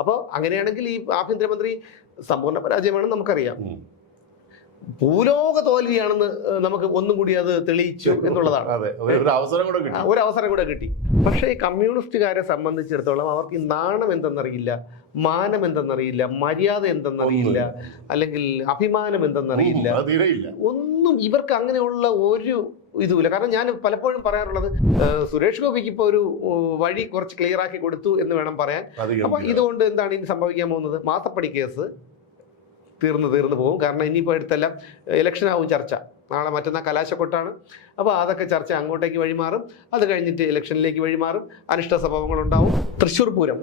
അപ്പോൾ അങ്ങനെയാണെങ്കിൽ ഈ ആഭ്യന്തരമന്ത്രി സമ്പൂർണ്ണ പരാജയമാണെന്ന് നമുക്കറിയാം. ഭൂലോക തോൽവിയാണെന്ന് നമുക്ക് ഒന്നും കൂടി അത് തെളിയിച്ചു എന്നുള്ളതാണ്. ഒരു അവസരം കൂടെ കിട്ടി. പക്ഷേ ഈ കമ്മ്യൂണിസ്റ്റുകാരെ സംബന്ധിച്ചിടത്തോളം അവർക്ക് ഈ നാണം എന്തെന്നറിയില്ല, മാനം എന്തെന്നറിയില്ല, മര്യാദ എന്തെന്നറിയില്ല, അല്ലെങ്കിൽ അഭിമാനം എന്തെന്നറിയില്ല, ഒന്നും ഇവർക്ക് അങ്ങനെയുള്ള ഒരു ഇതുമില്ല. കാരണം ഞാൻ പലപ്പോഴും പറയാറുള്ളത്, സുരേഷ് ഗോപിക്ക് ഇപ്പോൾ ഒരു വഴി കുറച്ച് ക്ലിയർ ആക്കി കൊടുത്തു എന്ന് വേണം പറയാൻ. അപ്പൊ ഇതുകൊണ്ട് എന്താണ് ഇനി സംഭവിക്കാൻ പോകുന്നത്? മാസപ്പടി കേസ് തീർന്നു പോകും. കാരണം ഇനിയിപ്പോൾ അടുത്തെല്ലാം ഇലക്ഷനാവും ചർച്ച. നാളെ മറ്റന്നാൾ കലാശക്കൊട്ടാണ്. അപ്പോൾ അതൊക്കെ ചർച്ച അങ്ങോട്ടേക്ക് വഴിമാറും. അത് കഴിഞ്ഞിട്ട് ഇലക്ഷനിലേക്ക് വഴിമാറും. അനിഷ്ട സംഭവങ്ങളുണ്ടാവും. തൃശ്ശൂർ പൂരം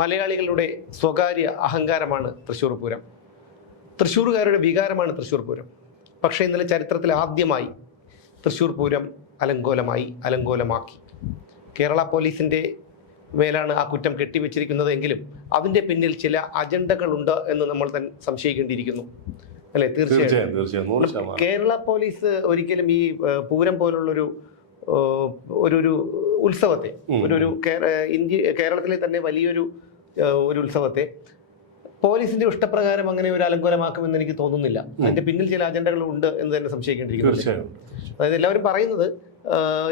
മലയാളികളുടെ സ്വകാര്യ അഹങ്കാരമാണ്. തൃശ്ശൂർ പൂരം തൃശ്ശൂർകാരുടെ വികാരമാണ്. തൃശ്ശൂർ പൂരം പക്ഷേ ഇന്നലെ ചരിത്രത്തിൽ ആദ്യമായി തൃശ്ശൂർ പൂരം അലങ്കോലമാക്കി. കേരള പോലീസിൻ്റെ മേലാണ് ആ കുറ്റം കെട്ടിവെച്ചിരിക്കുന്നത് എങ്കിലും അതിൻ്റെ പിന്നിൽ ചില അജണ്ടകളുണ്ട് എന്ന് നമ്മൾ തന്നെ സംശയിക്കേണ്ടിയിരിക്കുന്നു, അല്ലേ? തീർച്ചയായും. കേരള പോലീസ് ഒരിക്കലും ഈ പൂരം പോലുള്ളൊരു ഒരു ഉത്സവത്തെ, കേരളത്തിലെ തന്നെ വലിയൊരു ഉത്സവത്തെ പോലീസിന്റെ ഇഷ്ടപ്രകാരം അങ്ങനെ ഒരു അലങ്കോലമാക്കുമെന്ന് എനിക്ക് തോന്നുന്നില്ല. അതിന്റെ പിന്നിൽ ചില അജണ്ടകൾ ഉണ്ട് എന്ന് തന്നെ സംശയിക്കേണ്ടിയിരിക്കുന്നു. അതായത് എല്ലാവരും പറയുന്നത്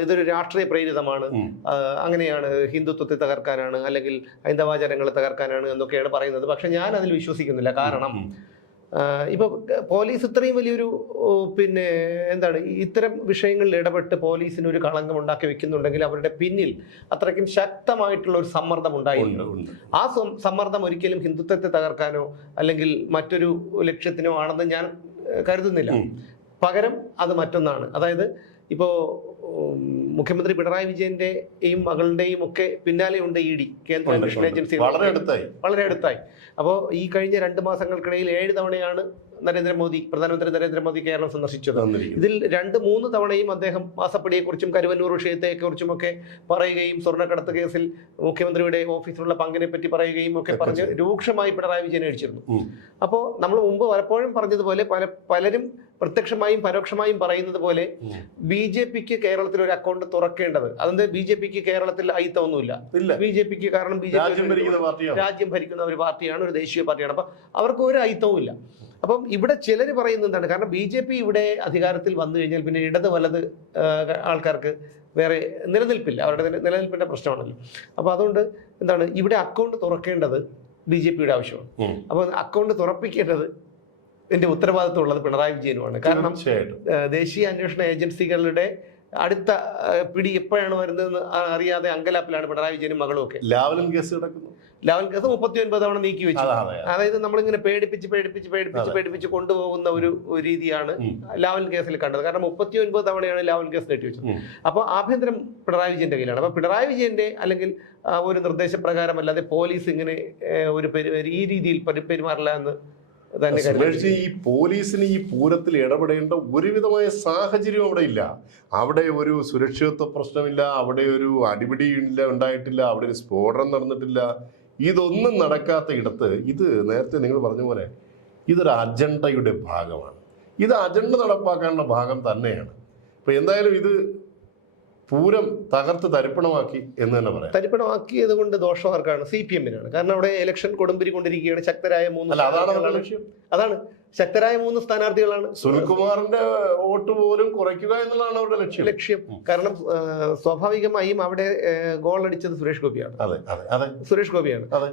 ഇതൊരു രാഷ്ട്രീയ പ്രേരിതമാണ്, അങ്ങനെയാണ്, ഹിന്ദുത്വത്തെ തകർക്കാനാണ് അല്ലെങ്കിൽ ഹൈന്ദവാചാരങ്ങളെ തകർക്കാനാണ് എന്നൊക്കെയാണ് പറയുന്നത്. പക്ഷെ ഞാൻ അതിൽ വിശ്വസിക്കുന്നില്ല. കാരണം ഇപ്പൊ പോലീസ് ഇത്രയും വലിയൊരു എന്താണ് ഇത്തരം വിഷയങ്ങളിൽ ഇടപെട്ട് പോലീസിന് ഒരു കളങ്കം ഉണ്ടാക്കി വെക്കുന്നുണ്ടെങ്കിൽ അവരുടെ പിന്നിൽ അത്രയ്ക്കും ശക്തമായിട്ടുള്ള ഒരു സമ്മർദ്ദം ഉണ്ടായിട്ടുണ്ട്. ആ സമ്മർദ്ദം ഒരിക്കലും ഹിന്ദുത്വത്തെ തകർക്കാനോ അല്ലെങ്കിൽ മറ്റൊരു ലക്ഷ്യത്തിനോ ആണെന്ന് ഞാൻ കരുതുന്നില്ല. പകരം അത് മറ്റൊന്നാണ്. അതായത് ഇപ്പോൾ മുഖ്യമന്ത്രി പിണറായി വിജയന്റെയും മകളുടെയും ഒക്കെ പിന്നാലെ ഉണ്ട് ഇഡി, കേന്ദ്ര അന്വേഷണ ഏജൻസി, വളരെ അടുത്തായി. അപ്പോൾ ഈ കഴിഞ്ഞ 2 മാസങ്ങൾക്കിടയിൽ 7 തവണയാണ് പ്രധാനമന്ത്രി നരേന്ദ്രമോദി കേരളം സന്ദർശിച്ചത്. ഇതിൽ 2-3 തവണയും അദ്ദേഹം മാസപ്പടിയെക്കുറിച്ചും കരുവന്നൂർ വിഷയത്തെക്കുറിച്ചും ഒക്കെ പറയുകയും സ്വർണ്ണക്കടത്ത് കേസിൽ മുഖ്യമന്ത്രിയുടെ ഓഫീസിലുള്ള പങ്കിനെ പറ്റി പറയുകയും ഒക്കെ പറഞ്ഞ് രൂക്ഷമായി പിണറായി വിജയൻ അടിച്ചിരുന്നു. അപ്പോൾ നമ്മൾ മുമ്പ് പലപ്പോഴും പറഞ്ഞതുപോലെ പലരും പ്രത്യക്ഷമായും പരോക്ഷമായും പറയുന്നത് പോലെ BJPക്ക് കേരളത്തിൽ ഒരു അക്കൗണ്ട് തുറക്കേണ്ടത്, അതെന്ത് BJPക്ക് കേരളത്തിൽ അയിത്തമൊന്നുമില്ല. BJPക്ക് കാരണം BJP രാജ്യം ഭരിക്കുന്ന ഒരു പാർട്ടിയാണ്, ഒരു ദേശീയ പാർട്ടിയാണ്. അപ്പൊ അവർക്ക് ഒരു അയിത്തവും ഇല്ല. അപ്പം ഇവിടെ ചിലർ പറയുന്നത് എന്താണ്? കാരണം BJP ഇവിടെ അധികാരത്തിൽ വന്നു കഴിഞ്ഞാൽ പിന്നെ ഇടത് വലത് ആൾക്കാർക്ക് വേറെ നിലനിൽപ്പില്ല, അവരുടെ നിലനിൽപ്പിന്റെ പ്രശ്നമാണല്ലോ. അപ്പൊ അതുകൊണ്ട് എന്താണ് ഇവിടെ അക്കൗണ്ട് തുറക്കേണ്ടത് BJPയുടെ ആവശ്യമാണ്. അപ്പൊ അക്കൗണ്ട് തുറപ്പിക്കേണ്ടത് ഇതിന്റെ ഉത്തരവാദിത്വം ഉള്ളത് പിണറായി വിജയനുമാണ്. കാരണം ദേശീയ അന്വേഷണ ഏജൻസികളുടെ അടുത്ത പിടി എപ്പോഴാണ് വരുന്നതെന്ന് അറിയാതെ അങ്കലാപ്പിലാണ് പിണറായി വിജയനും മകളും ഒക്കെ. ലാവ്ലിൻ കേസ് 39 തവണ നീക്കി വെച്ചു. അതായത് നമ്മളിങ്ങനെ പേടിപ്പിച്ച് കൊണ്ടുപോകുന്ന ഒരു രീതിയാണ് ലാവ്ലിൻ കേസിൽ കണ്ടത്. കാരണം 39 തവണയാണ് ലാവ്ലിൻ കേസ് നീട്ടിവെച്ചത്. അപ്പോൾ ആഭ്യന്തരം പിണറായി വിജയന്റെ കയ്യിലാണ്. അപ്പൊ പിണറായി വിജയന്റെ അല്ലെങ്കിൽ ഒരു നിർദ്ദേശപ്രകാരം അല്ലാതെ പോലീസ് ഇങ്ങനെ ഈ രീതിയിൽ പെരുമാറില്ല എന്ന് ഈ പോലീസിന് ഈ പൂരത്തിൽ ഇടപെടേണ്ട ഒരുവിധമായ സാഹചര്യം അവിടെ ഇല്ല. അവിടെ ഒരു സുരക്ഷിതത്വ പ്രശ്നമില്ല, അവിടെ ഒരു അടിപിടി ഉണ്ടായിട്ടില്ല, അവിടെ ഒരു സ്ഫോടനം നടന്നിട്ടില്ല. ഇതൊന്നും നടക്കാത്ത ഇടത്ത് ഇത് നേരത്തെ നിങ്ങൾ പറഞ്ഞ പോലെ ഇതൊരു അജണ്ടയുടെ ഭാഗമാണ്. ഇത് അജണ്ട നടപ്പാക്കാനുള്ള ഭാഗം തന്നെയാണ്. ഇപ്പൊ എന്തായാലും ഇത് പൂരം തകർത്ത് തരിപ്പണമാക്കി എന്ന് തന്നെ പറയാം. തരിപ്പണമാക്കിയത് കൊണ്ട് ദോഷമാർക്കാണ്? CPM-നാണ്. കാരണം അവിടെ ഇലക്ഷൻ കൊടുമ്പിരി കൊണ്ടിരിക്കുകയാണ്. ശക്തരായ 3 ലക്ഷ്യം അതാണ്. ശക്തരായ 3 സ്ഥാനാർത്ഥികളാണ്. സുനിൽകുമാറിന്റെ വോട്ട് പോലും കുറയ്ക്കുക എന്നുള്ളതാണ് അവരുടെ ലക്ഷ്യം. കാരണം സ്വാഭാവികമായും അവിടെ ഗോൾ അടിച്ചത് സുരേഷ് ഗോപിയാണ്.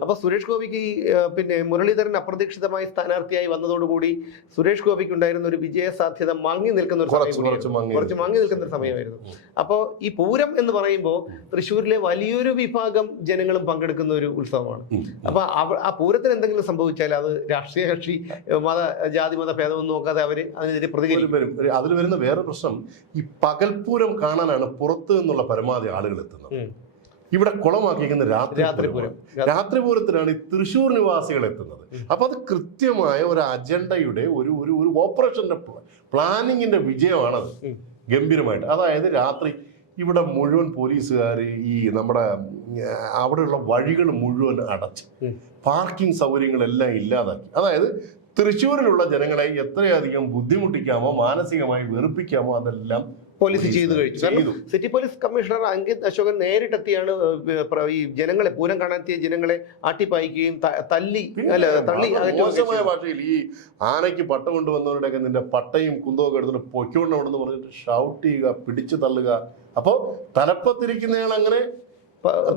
അപ്പൊ സുരേഷ് ഗോപിക്ക് മുരളീധരൻ അപ്രതീക്ഷിതമായി സ്ഥാനാർത്ഥിയായി വന്നതോടുകൂടി സുരേഷ് ഗോപിക്ക് ഉണ്ടായിരുന്ന ഒരു വിജയ സാധ്യത മങ്ങി നിൽക്കുന്ന ഒരു സമയമായിരുന്നു. അപ്പോൾ ഈ പൂരം എന്ന് പറയുമ്പോൾ തൃശ്ശൂരിലെ വലിയൊരു വിഭാഗം ജനങ്ങളും പങ്കെടുക്കുന്ന ഒരു ഉത്സവമാണ്. അപ്പൊ ആ പൂരത്തിന് എന്തെങ്കിലും സംഭവിച്ചാൽ അത് രാഷ്ട്രീയ കക്ഷി ജാതിമത ഭേദമൊന്നും നോക്കാതെ അവര് അതിനെതിരെ പ്രതികരിക്കും. അതിൽ വരുന്ന വേറെ പ്രശ്നം, ഈ പകൽപൂരം കാണാനാണ് പുറത്തു നിന്നുള്ള പരമാവധി ആളുകൾ എത്തുന്നത്. ഇവിടെ കുളമാക്കിയിരിക്കുന്ന രാത്രിപൂരത്തിനാണ് ഈ തൃശ്ശൂർ നിവാസികൾ എത്തുന്നത്. അപ്പൊ അത് കൃത്യമായ ഒരു അജണ്ടയുടെ ഒരു ഓപ്പറേഷന്റെ പ്ലാനിങ്ങിന്റെ വിജയമാണത്. ഗംഭീരമായിട്ട്. അതായത് രാത്രി ഇവിടെ മുഴുവൻ പോലീസുകാർ ഈ നമ്മുടെ അവിടെയുള്ള വഴികൾ മുഴുവൻ അടച്ച് പാർക്കിംഗ് സൗകര്യങ്ങളെല്ലാം ഇല്ലാതാക്കി. അതായത് തൃശ്ശൂരിലുള്ള ജനങ്ങളെ എത്രയധികം ബുദ്ധിമുട്ടിക്കാമോ മാനസികമായി വെറുപ്പിക്കാമോ അതെല്ലാം പോലീസ് ചെയ്തു കഴിച്ചു. കാരണം city police commissioner Ankit Ashokan നേരിട്ടെത്തിയാണ് ഈ ജനങ്ങളെ, പൂരം കാണാനെത്തിയ ജനങ്ങളെ ആട്ടിപ്പായിക്കുകയും തള്ളി മോശമായ ഭാഷയിൽ ഈ ആനയ്ക്ക് പട്ട കൊണ്ടുവന്നവരുടെയൊക്കെ നിന്റെ പട്ടയും കുന്തമൊക്കെ എടുത്തിട്ട് പൊയ്ക്കൊണ്ട് അവിടെ നിന്ന് പറഞ്ഞിട്ട് ഷൗട്ട് ചെയ്യുക, പിടിച്ചു തള്ളുക. അപ്പോ തലപ്പത്തിരിക്കുന്നയാൾ അങ്ങനെ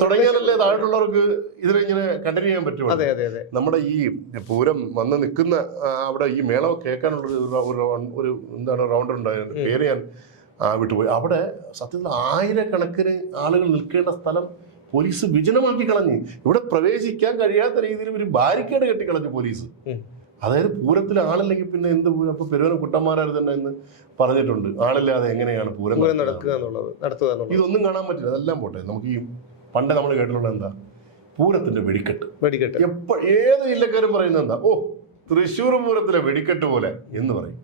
തുടങ്ങിയാലല്ലേ താഴെയുള്ളവർക്ക് ഇതിലിങ്ങനെ കണ്ടിന്യൂ ചെയ്യാൻ പറ്റുമോ? അതെ അതെ അതെ. നമ്മുടെ ഈ പൂരം വന്ന് നിൽക്കുന്ന അവിടെ ഈ മേളം കേൾക്കാനുള്ള ഒരു എന്താണ് റൗണ്ടർ ഉണ്ടായിരുന്നു, പേര് ഞാൻ വിട്ടുപോയി. അവിടെ സത്യത്തിൽ ആയിരക്കണക്കിന് ആളുകൾ നിൽക്കേണ്ട സ്ഥലം പോലീസ് വിജനമാക്കി കളഞ്ഞു. ഇവിടെ പ്രവേശിക്കാൻ കഴിയാത്ത രീതിയിൽ ഒരു ബാരിക്കേഡ് കെട്ടിക്കളഞ്ഞു പോലീസ്. അതായത് പൂരത്തിൽ ആളില്ലെങ്കിൽ പിന്നെ എന്ത് പൂരം? അപ്പൊ പെരുവന കുട്ടന്മാരാര് തന്നെ എന്ന് പറഞ്ഞിട്ടുണ്ട്, ആളില്ലാതെ എങ്ങനെയാണ് പൂരം നടത്തുക എന്നുള്ളത്. ഇതൊന്നും കാണാൻ പറ്റില്ല. അതെല്ലാം പോട്ടെ. നമുക്ക് ഈ പണ്ട് നമ്മൾ കേട്ടിട്ടുള്ള എന്താ, പൂരത്തിന്റെ വെടിക്കെട്ട്. ഏത് ജില്ലക്കാരും പറയുന്നത് എന്താ, ഓ തൃശ്ശൂർ പൂരത്തിലെ വെടിക്കെട്ട് പോലെ എന്ന് പറയും.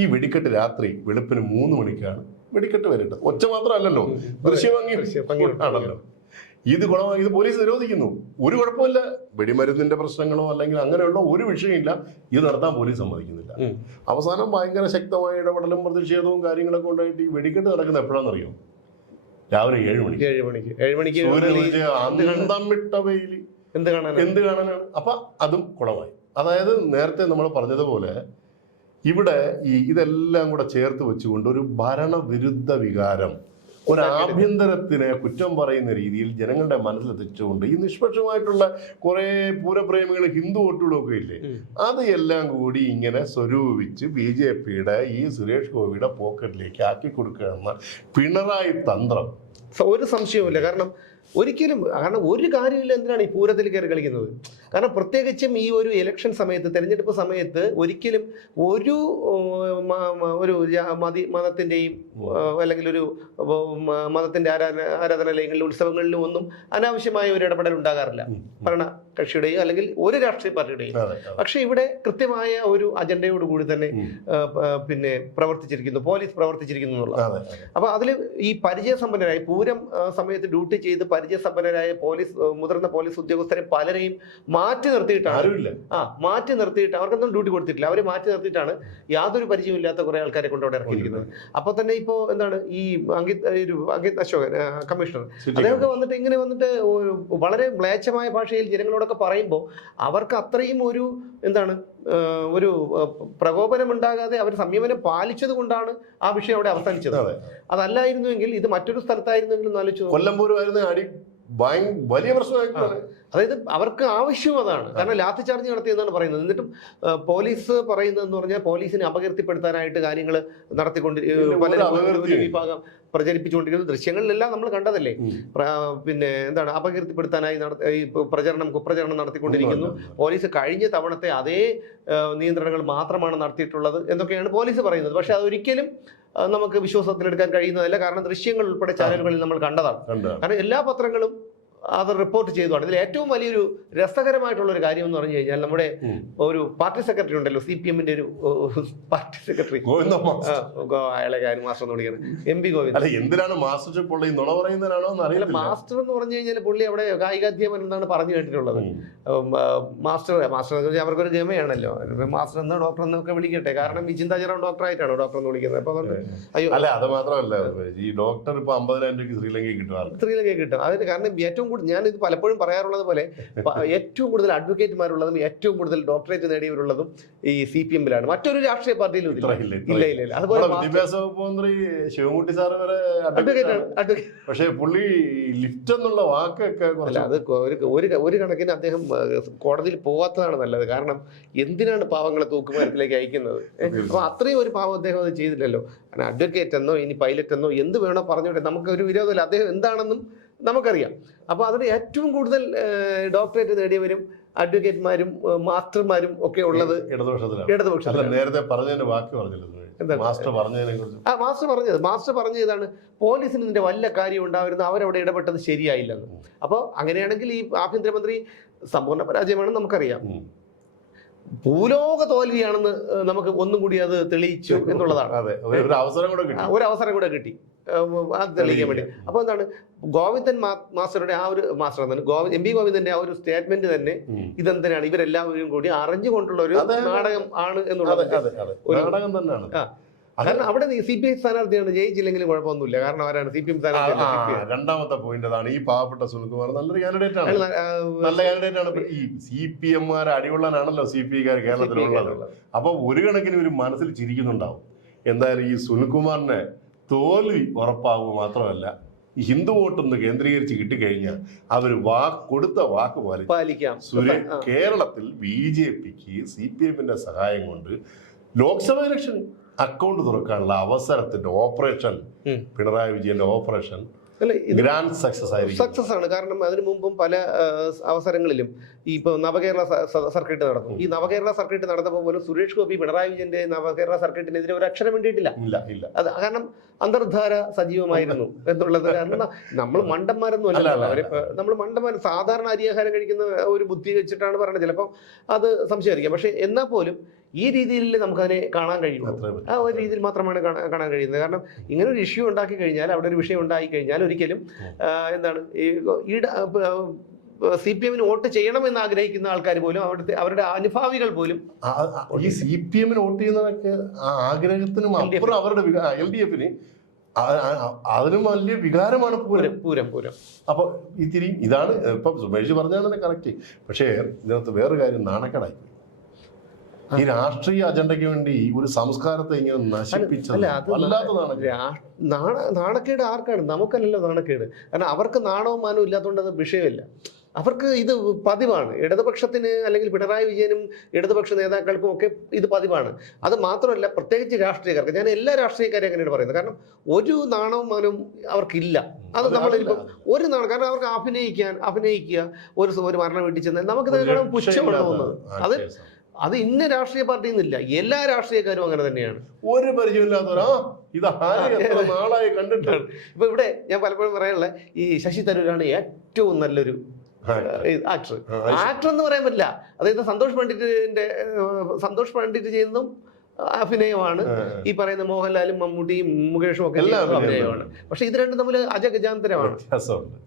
ഈ വെടിക്കെട്ട് രാത്രി വെളുപ്പിന് 3 മണിക്കാണ് വെടിക്കെട്ട് വരേണ്ടത്. ഒച്ച മാത്രമല്ലല്ലോ, ദൃശ്യഭംഗി ആണല്ലോ. ഇത് പോലീസ് നിരോധിക്കുന്നു. ഒരു കുഴപ്പമില്ല, വെടിമരുന്നിന്റെ പ്രശ്നങ്ങളോ അല്ലെങ്കിൽ അങ്ങനെയുള്ള ഒരു വിഷയമില്ല, ഇത് നടത്താൻ പോലീസ് സമ്മതിക്കുന്നില്ല. അവസാനം ഭയങ്കര ശക്തമായ ഇടപെടലും പ്രതിഷേധവും കാര്യങ്ങളൊക്കെ ഉണ്ടായിട്ട് ഈ വെടിക്കെട്ട് നടക്കുന്നത് എപ്പോഴാണെന്നറിയോ? രാവിലെ 7 മണിക്ക്. അന്തമിട്ട വെയില് എന്ത് കാണാനാണ്? അപ്പൊ അതും കുളമായി. അതായത് നേരത്തെ നമ്മൾ പറഞ്ഞതുപോലെ ഇവിടെ ഇതെല്ലാം കൂടെ ചേർത്ത് വെച്ചുകൊണ്ട് ഒരു ഭരണവിരുദ്ധ വികാരം, ഒരു ആഭ്യന്തരത്തിനെ കുറ്റം പറയുന്ന രീതിയിൽ ജനങ്ങളുടെ മനസ്സിലെത്തിച്ചുകൊണ്ട് ഈ നിഷ്പക്ഷമായിട്ടുള്ള കുറെ പൂരപ്രേമികൾ ഹിന്ദു വോട്ടുകളൊക്കെ ഇല്ലേ, അത് എല്ലാം കൂടി ഇങ്ങനെ സ്വരൂപിച്ച് BJPയുടെ ഈ സുരേഷ് ഗോപിയുടെ പോക്കറ്റിലേക്ക് ആക്കി കൊടുക്കുക എന്ന പിണറായി തന്ത്രം ഒരു സംശയവുമില്ല. കാരണം ഒരു കാര്യമില്ല എന്തിനാണ് ഈ പൂരത്തിൽ കയറി കളിക്കുന്നത്. കാരണം പ്രത്യേകിച്ചും ഈ ഒരു ഇലക്ഷൻ സമയത്ത്, തെരഞ്ഞെടുപ്പ് സമയത്ത് ഒരിക്കലും ഒരു മതത്തിൻ്റെയും അല്ലെങ്കിൽ ഒരു മതത്തിൻ്റെ ആരാധനാലയങ്ങളിലും ഉത്സവങ്ങളിലും ഒന്നും അനാവശ്യമായ ഒരു ഇടപെടൽ ഉണ്ടാകാറില്ല ഭരണ കക്ഷിയുടെയും അല്ലെങ്കിൽ ഒരു രാഷ്ട്രീയ പാർട്ടിയുടെയും. പക്ഷെ ഇവിടെ കൃത്യമായ ഒരു അജണ്ടയോടുകൂടി തന്നെ പിന്നെ പോലീസ് പ്രവർത്തിച്ചിരിക്കുന്നു എന്നുള്ളത്. അപ്പൊ അതിൽ ഈ പരിചയസമ്പന്നരായ പൂരം സമയത്ത് ഡ്യൂട്ടി ചെയ്ത് പരിചയസമ്പന്നരായ മുതിർന്ന പോലീസ് ഉദ്യോഗസ്ഥരെ പലരെയും മാറ്റി നിർത്തിയിട്ട് അവർക്കൊന്നും ഡ്യൂട്ടി കൊടുത്തിട്ടില്ല. അവരെ മാറ്റി നിർത്തിയിട്ടാണ് യാതൊരു പരിചയമില്ലാത്ത കുറെ ആൾക്കാരെ കൊണ്ട് അവിടെ ഇറക്കിയിരിക്കുന്നത്. അപ്പൊ തന്നെ ഇപ്പോ എന്താണ് ഈ അങ്കിത് അശോകൻ കമ്മീഷണർ അദ്ദേഹമൊക്കെ വന്നിട്ട് വളരെ മ്ലേച്ഛമായ ഭാഷയിൽ ജനങ്ങളോടൊക്കെ പറയുമ്പോൾ അവർക്ക് അത്രയും ഒരു ഒരു പ്രകോപനം ഉണ്ടാകാതെ അവർ സംയമനം പാലിച്ചത് കൊണ്ടാണ് ആ വിഷയം അവിടെ അവസാനിച്ചത്. അതല്ലായിരുന്നുവെങ്കിൽ ഇത് മറ്റൊരു സ്ഥലത്തായിരുന്നെങ്കിലും ആലോചിച്ചു. കൊല്ലംപൂരുമായിരുന്നു അടി വലിയ പ്രശ്നമായിട്ടാണ്. അതായത് അവർക്ക് ആവശ്യം അതാണ്. കാരണം ലാത്തി ചാർജ് നടത്തിയെന്നാണ് പറയുന്നത്. എന്നിട്ടും പോലീസ് പറയുന്നതെന്ന് പറഞ്ഞാൽ പോലീസിനെ അപകീർത്തിപ്പെടുത്താനായിട്ട് കാര്യങ്ങൾ വിഭാഗം പ്രചരിപ്പിച്ചുകൊണ്ടിരിക്കുന്ന ദൃശ്യങ്ങളിലെല്ലാം നമ്മൾ കണ്ടതല്ലേ. പിന്നെ അപകീർത്തിപ്പെടുത്താനായി കുപ്രചരണം നടത്തിക്കൊണ്ടിരിക്കുന്നു. പോലീസ് കഴിഞ്ഞ തവണത്തെ അതേ നിയന്ത്രണങ്ങൾ മാത്രമാണ് നടത്തിയിട്ടുള്ളത് എന്നൊക്കെയാണ് പോലീസ് പറയുന്നത്. പക്ഷെ അതൊരിക്കലും നമുക്ക് വിശ്വാസത്തിലെടുക്കാൻ കഴിയുന്നതല്ല. കാരണം ദൃശ്യങ്ങൾ ഉൾപ്പെടെ ചാനലുകളിൽ നമ്മൾ കണ്ടതാണ്. കാരണം എല്ലാ പത്രങ്ങളും അത് റിപ്പോർട്ട് ചെയ്തതാണ്. ഇതിൽ ഏറ്റവും വലിയൊരു രസകരമായിട്ടുള്ള ഒരു കാര്യം എന്ന് പറഞ്ഞു കഴിഞ്ഞാൽ നമ്മുടെ ഒരു പാർട്ടി സെക്രട്ടറി ഉണ്ടല്ലോ, CPM-ന്റെ ഒരു പാർട്ടി സെക്രട്ടറി, അയാളെ കാര്യം മാസ്റ്റർ എന്ന് വിളിക്കുന്നത് MP ഗോവിന്ദൻ. എന്തിനാണ് മാസ്റ്റർ മാസ്റ്റർ എന്ന് പറഞ്ഞു കഴിഞ്ഞാൽ പുള്ളി അവിടെ കായികാധ്യാപനം എന്നാണ് പറഞ്ഞു കേട്ടിട്ടുള്ളത്. മാസ്റ്റർ അവർക്കൊരു ഗമയാണല്ലോ. മാസ്റ്റർ എന്നോ ഡോക്ടർ എന്നൊക്കെ വിളിക്കട്ടെ. കാരണം ഈ ചിന്താചരണം ഡോക്ടറായിട്ടാണ് ഡോക്ടർ എന്ന് വിളിക്കുന്നത്. അപ്പൊ അതുകൊണ്ട് അത് മാത്രമല്ല ഈ ഡോക്ടർ ഇപ്പൊ 50,000 രൂപയ്ക്ക് ശ്രീലങ്കയിൽ കിട്ടും. അതിന് കാരണം ഏറ്റവും ഞാനിത് പലപ്പോഴും പറയാറുള്ളത് പോലെ ഏറ്റവും കൂടുതൽ അഡ്വക്കേറ്റുമാരുള്ളതും ഏറ്റവും കൂടുതൽ ഡോക്ടറേറ്റ് നേടിയവരുള്ളതും ഈ CPM-ലാണ്. മറ്റൊരു രാഷ്ട്രീയ പാർട്ടിയിലും ഇല്ല. അതുപോലെ വിദ്യാഭ്യാസ വകുപ്പ് മന്ത്രി ശിവൻകുട്ടി സാറ് വരെ പക്ഷേ പുള്ളി ലിഫ്റ്റ് എന്നുള്ള വാക്കൊക്കെ അത് ഒരു കണക്കിന് അദ്ദേഹം കോടതിയിൽ പോകാത്തതാണ് നല്ലത്. കാരണം എന്തിനാണ് പാവങ്ങളെ തൂക്കുമരത്തിലേക്ക് അയക്കുന്നത്? അപ്പൊ അത്രയും ഒരു പാവം അദ്ദേഹം അത് ചെയ്തില്ലല്ലോ. കാരണം അഡ്വക്കേറ്റ് എന്നോ ഇനി പൈലറ്റ് എന്നോ എന്ത് വേണോ പറഞ്ഞോട്ടെ, നമുക്ക് ഒരു വിരോധമില്ല. അദ്ദേഹം എന്താണെന്നും നമുക്കറിയാം. അപ്പോൾ അതിന് ഏറ്റവും കൂടുതൽ ഡോക്ടറേറ്റ് നേടിയവരും അഡ്വക്കേറ്റ്മാരും മാസ്റ്റർമാരും ഒക്കെ ഉള്ളത് ഇടതുപക്ഷത്തിലാണ്. നേരത്തെ പറഞ്ഞതിന്റെ വാക്ക് പറഞ്ഞില്ല മാസ്റ്റർ പറഞ്ഞതാണ് പോലീസിന് ഇതിന്റെ വല്ല കാര്യം ഉണ്ടായിരുന്നു, അവരവിടെ ഇടപെട്ടത് ശരിയായില്ലെന്ന്. അപ്പോൾ അങ്ങനെയാണെങ്കിൽ ഈ ആഭ്യന്തരമന്ത്രി സമ്പൂർണ്ണ പരാജയമാണെന്ന് നമുക്കറിയാം. ഭൂലോക തോൽവിയാണെന്ന് നമുക്ക് ഒന്നും കൂടി അത് തെളിയിച്ചു എന്നുള്ളതാണ്. ഒരു അവസരം കൂടെ കിട്ടി അത് തെളിയിക്കാൻ വേണ്ടി. അപ്പോൾ എന്താണ് ഗോവിന്ദൻ മാസ്റ്ററുടെ ആ ഒരു MP ഗോവിന്ദന്റെ ആ ഒരു സ്റ്റേറ്റ്മെന്റ് തന്നെ ഇതെന്തിനാണ് ഇവരെല്ലാവരും കൂടി അറിഞ്ഞുകൊണ്ടുള്ള ഒരു നാടകം ആണ് എന്നുള്ളത്. കാരണം അവിടെ CPI സ്ഥാനാർത്ഥിയാണ്, ജയിച്ചില്ലെങ്കിലും കുഴപ്പമൊന്നുമില്ല. കാരണം ആരാണ് CPM സ്ഥാനാർത്ഥി. രണ്ടാമത്തെ പോയിന്റ് അതാണ്. ഈ പാവപ്പെട്ട സുനിൽകുമാർ നല്ലൊരു കാൻഡിഡേറ്റ് ആണ്, നല്ല കാൻഡിഡേറ്റ് ആണ്. ഈ CPM അടികൊള്ളാനാണല്ലോ CPI കേരളത്തിലുള്ളത്. അപ്പൊ ഒരു കണക്കിന് ഒരു മനസ്സിൽ ചിരിക്കുന്നുണ്ടാവും. എന്തായാലും ഈ സുനിൽകുമാറിനെ തോൽവി ഉറപ്പാവുക മാത്രമല്ല, ഹിന്ദു വോട്ടൊന്ന് കേന്ദ്രീകരിച്ച് കിട്ടിക്കഴിഞ്ഞാൽ അവർ കൊടുത്ത വാക്ക് പാലിക്കാം. കേരളത്തിൽ BJPക്ക് CPMന്റെ സഹായം കൊണ്ട് ലോക്സഭ ഇലക്ഷൻ അക്കൗണ്ട് തുറക്കാനുള്ള അവസരത്തിന്റെ ഓപ്പറേഷൻ, പിണറായി വിജയന്റെ ഓപ്പറേഷൻ ഗ്രാൻഡ് സക്സസ് ആണ്. കാരണം അതിനു മുമ്പും പല അവസരങ്ങളിലും ഇപ്പൊ നവകേരള സർക്കിട്ട് നടന്നു. ഈ നവകേരള സർക്കിട്ട് നടന്നപ്പോൾ പോലും സുരേഷ് ഗോപി പിണറായി വിജയന്റെ നവകേരള സർക്കിട്ടിനെതിരെ ഒരു അക്ഷരം വേണ്ടിയിട്ടില്ല. അത് കാരണം അന്തർധാര സജീവമായിരുന്നു എന്നുള്ളത്. കാരണം നമ്മൾ മണ്ടന്മാരൊന്നും അല്ലല്ലോ അവര്. നമ്മൾ മണ്ടന്മാർ സാധാരണ അരിയാഹാരം കഴിക്കുന്ന ഒരു ബുദ്ധി വെച്ചിട്ടാണ് പറയുന്നത്. ചിലപ്പോൾ അത് സംശയമായിരിക്കാം. പക്ഷെ എന്നാൽ പോലും ഈ രീതിയിൽ നമുക്കതിനെ കാണാൻ കഴിയുള്ളൂ. ആ ഒരു രീതിയിൽ മാത്രമാണ് കാണാൻ കഴിയുന്നത്. കാരണം ഇങ്ങനെ ഒരു ഇഷ്യൂ ഉണ്ടാക്കി കഴിഞ്ഞാൽ, അവിടെ ഒരു വിഷയം ഉണ്ടായി കഴിഞ്ഞാൽ ഒരിക്കലും എന്താണ് ഈ CPMന് വോട്ട് ചെയ്യണമെന്ന് ആഗ്രഹിക്കുന്ന ആൾക്കാർ പോലും, അവരുടെ അനുഭാവികൾ പോലും ഈ CPMന് വോട്ട് ചെയ്യുന്നതൊക്കെ ആഗ്രഹത്തിനും അപ്പുറം അവരുടെ LDFന് അതിനും വലിയ വികാരമാണ് പൂരം. അപ്പൊ ഇതാണ് ഇപ്പൊ സുമേഷ് പറഞ്ഞാൽ കറക്റ്റ്. പക്ഷേ ഇതിനകത്ത് വേറൊരു കാര്യം, നാണക്കേടായി. ഈ രാഷ്ട്രീയ അജണ്ടയ്ക്ക് വേണ്ടി ഒരു സംസ്കാരത്തെ ഇങ്ങനെ നശിപ്പിച്ചത് നാണക്കേട് ആർക്കാണ്? നമുക്കല്ലല്ലോ നാണക്കേട്. കാരണം അവർക്ക് നാണവും മാനവും ഇല്ലാത്തതുകൊണ്ട് അത് വിഷയമില്ല. അവർക്ക് ഇത് പതിവാണ്. ഇടതുപക്ഷത്തിന് അല്ലെങ്കിൽ പിണറായി വിജയനും ഇടതുപക്ഷ നേതാക്കൾക്കും ഒക്കെ ഇത് പതിവാണ്. അത് മാത്രമല്ല, പ്രത്യേകിച്ച് രാഷ്ട്രീയക്കാർക്ക്, ഞാൻ എല്ലാ രാഷ്ട്രീയക്കാരെയും അങ്ങനെയാണ് പറയുന്നത്. കാരണം ഒരു നാണവും മാനവും അവർക്കില്ല. അത് നമ്മളിപ്പം ഒരു നാണം, കാരണം അവർക്ക് അഭിനയിക്കുക, ഒരു മരണം വീട്ടിൽ ചെന്നാൽ നമുക്കിത് പുച്ഛമുണ്ടാവുന്നത്. അത് ഇന്ന രാഷ്ട്രീയ പാർട്ടി എന്നില്ല, എല്ലാ രാഷ്ട്രീയക്കാരും അങ്ങനെ തന്നെയാണ്. ഒരു പരിചയമില്ലാത്തവരാ നാളായി കണ്ടിട്ടാണ്. ഇപ്പൊ ഇവിടെ ഞാൻ പലപ്പോഴും പറയാനുള്ള, ഈ ശശി തരൂരാണ് ഏറ്റവും നല്ലൊരു ആക്ടർ എന്ന് പറയാൻ പറ്റില്ല. അതായത് സന്തോഷ് പണ്ഡിറ്റ് ചെയ്യുന്നതും അഭിനയമാണ്. ഈ പറയുന്ന മോഹൻലാലും മമ്മൂട്ടിയും മുകേഷും ഒക്കെ അഭിനയമാണ്. പക്ഷെ ഇത് രണ്ടും തമ്മിൽ അജഗജാന്തരമാണ്, വ്യത്യാസമുണ്ട്.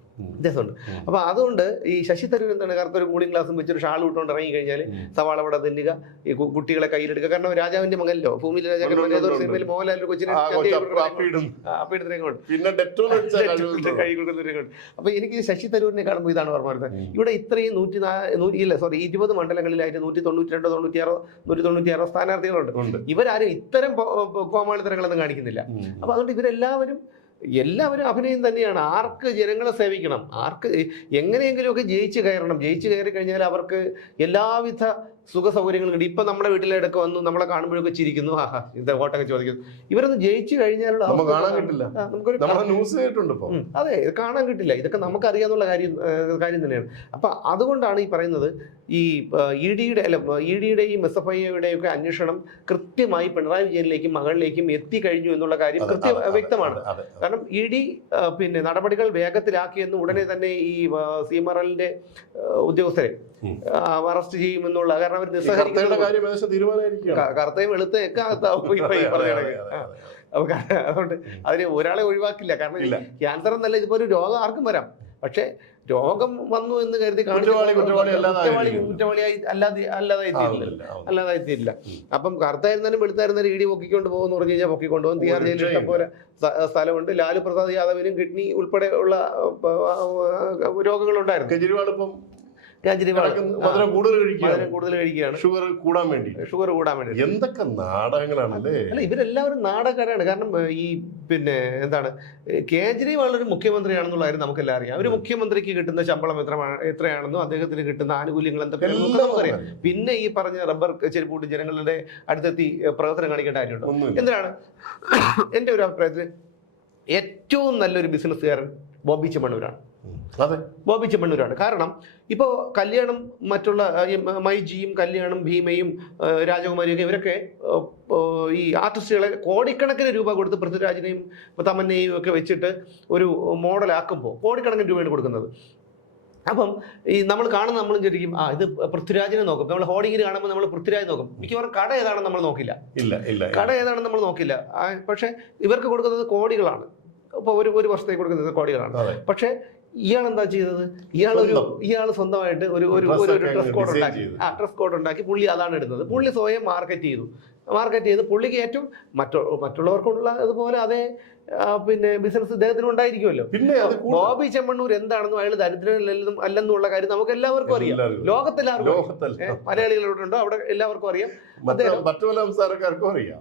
അപ്പൊ അതുകൊണ്ട് ഈ ശശി തരൂർ എന്താണ്, കറുത്തൊരു കൂളിംഗ് ഗ്ലാസും വെച്ചൊരു ഷാൾ ഇട്ടുകൊണ്ട് ഇറങ്ങി കഴിഞ്ഞാൽ സവാള വട തിന്നുക, ഈ കുട്ടികളെ കയ്യിലെടുക്കുക. കാരണം രാജാവിന്റെ മകനല്ലോ, ഭൂമിയിലെ രാജാക്കന്മാർ ഏതൊരു സിനിമയിൽ മോഹൻലാൽ കൊച്ചിനെ കൈ കൊടുക്കുന്നവരെ. അപ്പൊ എനിക്ക് ശശി തരൂരിനെ കാണുമ്പോൾ ഇതാണ് ഓർമ്മ വരുന്നത്. ഇവിടെ ഇത്രയും 20 മണ്ഡലങ്ങളിലായിട്ട് 196 സ്ഥാനാർത്ഥികളുണ്ട്. ഇവരാരും ഇത്തരം കോമാളിത്തരങ്ങളൊന്നും കാണിക്കുന്നില്ല. അപ്പൊ അതുകൊണ്ട് ഇവരെല്ലാവരും അഭിനയം തന്നെയാണ്. ആർക്ക് ജനങ്ങളെ സേവിക്കണം, ആർക്ക് എങ്ങനെയെങ്കിലുമൊക്കെ ജയിച്ചു കയറി കഴിഞ്ഞാൽ അവർക്ക് എല്ലാവിധ സുഖ സൗകര്യങ്ങളും കിട്ടി. ഇപ്പൊ നമ്മുടെ വീട്ടിലെടുക്കെ വന്നു നമ്മളെ കാണുമ്പോഴൊക്കെ ചിരിക്കുന്നു, ഇത് വോട്ടൊക്കെ ചോദിക്കുന്നു. ഇവരൊന്നും ജയിച്ചു കഴിഞ്ഞാലുള്ള അതെ, ഇത് കാണാൻ കിട്ടില്ല. ഇതൊക്കെ നമുക്കറിയാന്നുള്ള കാര്യം തന്നെയാണ്. അപ്പൊ അതുകൊണ്ടാണ് ഈ പറയുന്നത്, ഈ ഇഡിയുടെയും SFIയുടെയും ഒക്കെ അന്വേഷണം കൃത്യമായി പിണറായി വിജയനിലേക്കും മകളിലേക്കും എത്തിക്കഴിഞ്ഞു എന്നുള്ള കാര്യം വ്യക്തമാണ്. കാരണം ഇഡി നടപടികൾ വേഗത്തിലാക്കിയെന്ന് ഉടനെ തന്നെ ഈ CMRLന്റെ ഉദ്യോഗസ്ഥരെ അറസ്റ്റ് ചെയ്യുമെന്നുള്ള, കാരണം അവർ കറുത്തയും വെളുത്തയൊക്കെ അതുകൊണ്ട് അതിന് ഒരാളെ ഒഴിവാക്കില്ല. കാരണം ക്യാൻസർ എന്നല്ല, ഇതിപ്പോ ഒരു രോഗം ആർക്കും വരാം. പക്ഷെ രോഗം വന്നു എന്ന് കരുതി കുറ്റവാളിയായി അല്ലാതായി തീരില്ല. അപ്പം കറുത്തായിരുന്നാലും വെളുത്തായിരുന്നാലും ഇടി പൊക്കിക്കൊണ്ട് പോകുമെന്ന് പറഞ്ഞു കഴിഞ്ഞാൽ പൊക്കിക്കൊണ്ടുപോകും. തിഹാർ ജയിലിൽ ഇഷ്ടംപോലെ സ്ഥലമുണ്ട്. ലാലു പ്രസാദ് യാദവിനും കിഡ്നി ഉൾപ്പെടെ ഉള്ള രോഗങ്ങളുണ്ടായിരുന്നു. കേജ്രിവാൾ കൂടുതൽ കഴിക്കുകയാണ്, ഷുഗർ കൂടാൻ വേണ്ടി. എന്തൊക്കെ നാടകങ്ങളാണല്ലേ. അല്ല, ഇവരെല്ലാവരും നാടകക്കാരാണ്. കാരണം ഈ എന്താണ്, കേജ്രിവാൾ ഒരു മുഖ്യമന്ത്രിയാണെന്നുള്ള കാര്യം നമുക്കെല്ലാം അറിയാം. ഒരു മുഖ്യമന്ത്രിക്ക് കിട്ടുന്ന ശമ്പളം എത്രയാണെന്നും അദ്ദേഹത്തിന് കിട്ടുന്ന ആനുകൂല്യങ്ങൾ എന്തൊക്കെയാണെന്നും നമുക്കറിയാം. പിന്നെ ഈ പറഞ്ഞ റബ്ബർ ചെരുപ്പൂട്ട് ജനങ്ങളുടെ അടുത്തെത്തി പ്രവർത്തനം കാണിക്കേണ്ട കാര്യമുണ്ടോ? എന്തിനാണ് എൻ്റെ ഒരു അഭിപ്രായത്തിൽ ഏറ്റവും നല്ലൊരു ബിസിനസ്സുകാരൻ ബോബി ചെമ്മണ്ണൂരാണ്. കാരണം ഇപ്പോൾ കല്യാണം, മറ്റുള്ള മൈജിയും കല്യാണം, ഭീമയും രാജകുമാരിയും ഒക്കെ ഇവരൊക്കെ ഈ ആർട്ടിസ്റ്റുകളെ കോടിക്കണക്കിന് രൂപ കൊടുത്ത് പൃഥ്വിരാജിനെയും തമന്നയെയും ഒക്കെ വെച്ചിട്ട് ഒരു മോഡലാക്കുമ്പോൾ കോടിക്കണക്കിന് രൂപയാണ് കൊടുക്കുന്നത്. അപ്പം ഈ നമ്മൾ നമ്മളും ശരിക്കും ഇത് പൃഥ്വിരാജിനെ നോക്കും. നമ്മൾ ഹോർഡിങ്ങിൽ കാണുമ്പോൾ നമ്മൾ പൃഥ്വിരാജ് നോക്കും. മിക്കവാറും കട ഏതാണെന്ന് നമ്മൾ നോക്കില്ല. പക്ഷെ ഇവർക്ക് കൊടുക്കുന്നത് കോടികളാണ്. ഇപ്പോൾ ഒരു വർഷത്തേക്ക് കൊടുക്കുന്നത് കോടികളാണ്. പക്ഷേ ഇയാൾ എന്താ ചെയ്തത്? ഇയാൾ സ്വന്തമായിട്ട് ഒരു ഡ്രസ് കോഡ് ഉണ്ടാക്കി. ഡ്രസ് കോഡ് ഉണ്ടാക്കി പുള്ളി അതാണ് ഇടുന്നത്. പുള്ളി സ്വയം മാർക്കറ്റ് ചെയ്ത് പുള്ളിക്ക് ഏറ്റവും മറ്റുള്ളവർക്കുള്ള അതുപോലെ അതേ പിന്നെ ബിസിനസ് ഇദ്ദേഹത്തിന് ഉണ്ടായിരിക്കുമല്ലോ. പിന്നെ ബോബി ചെമ്മണ്ണൂർ എന്താണെന്നും അയാൾ ദരിദ്രനല്ലെന്നും അല്ലെന്നുള്ള കാര്യം നമുക്ക് എല്ലാവർക്കും അറിയാം. ലോകത്തെല്ലാവർക്കും മലയാളികളുണ്ടോ അവിടെ എല്ലാവർക്കും അറിയാം. മറ്റു സംസ്ഥാനക്കാർക്കും അറിയാം,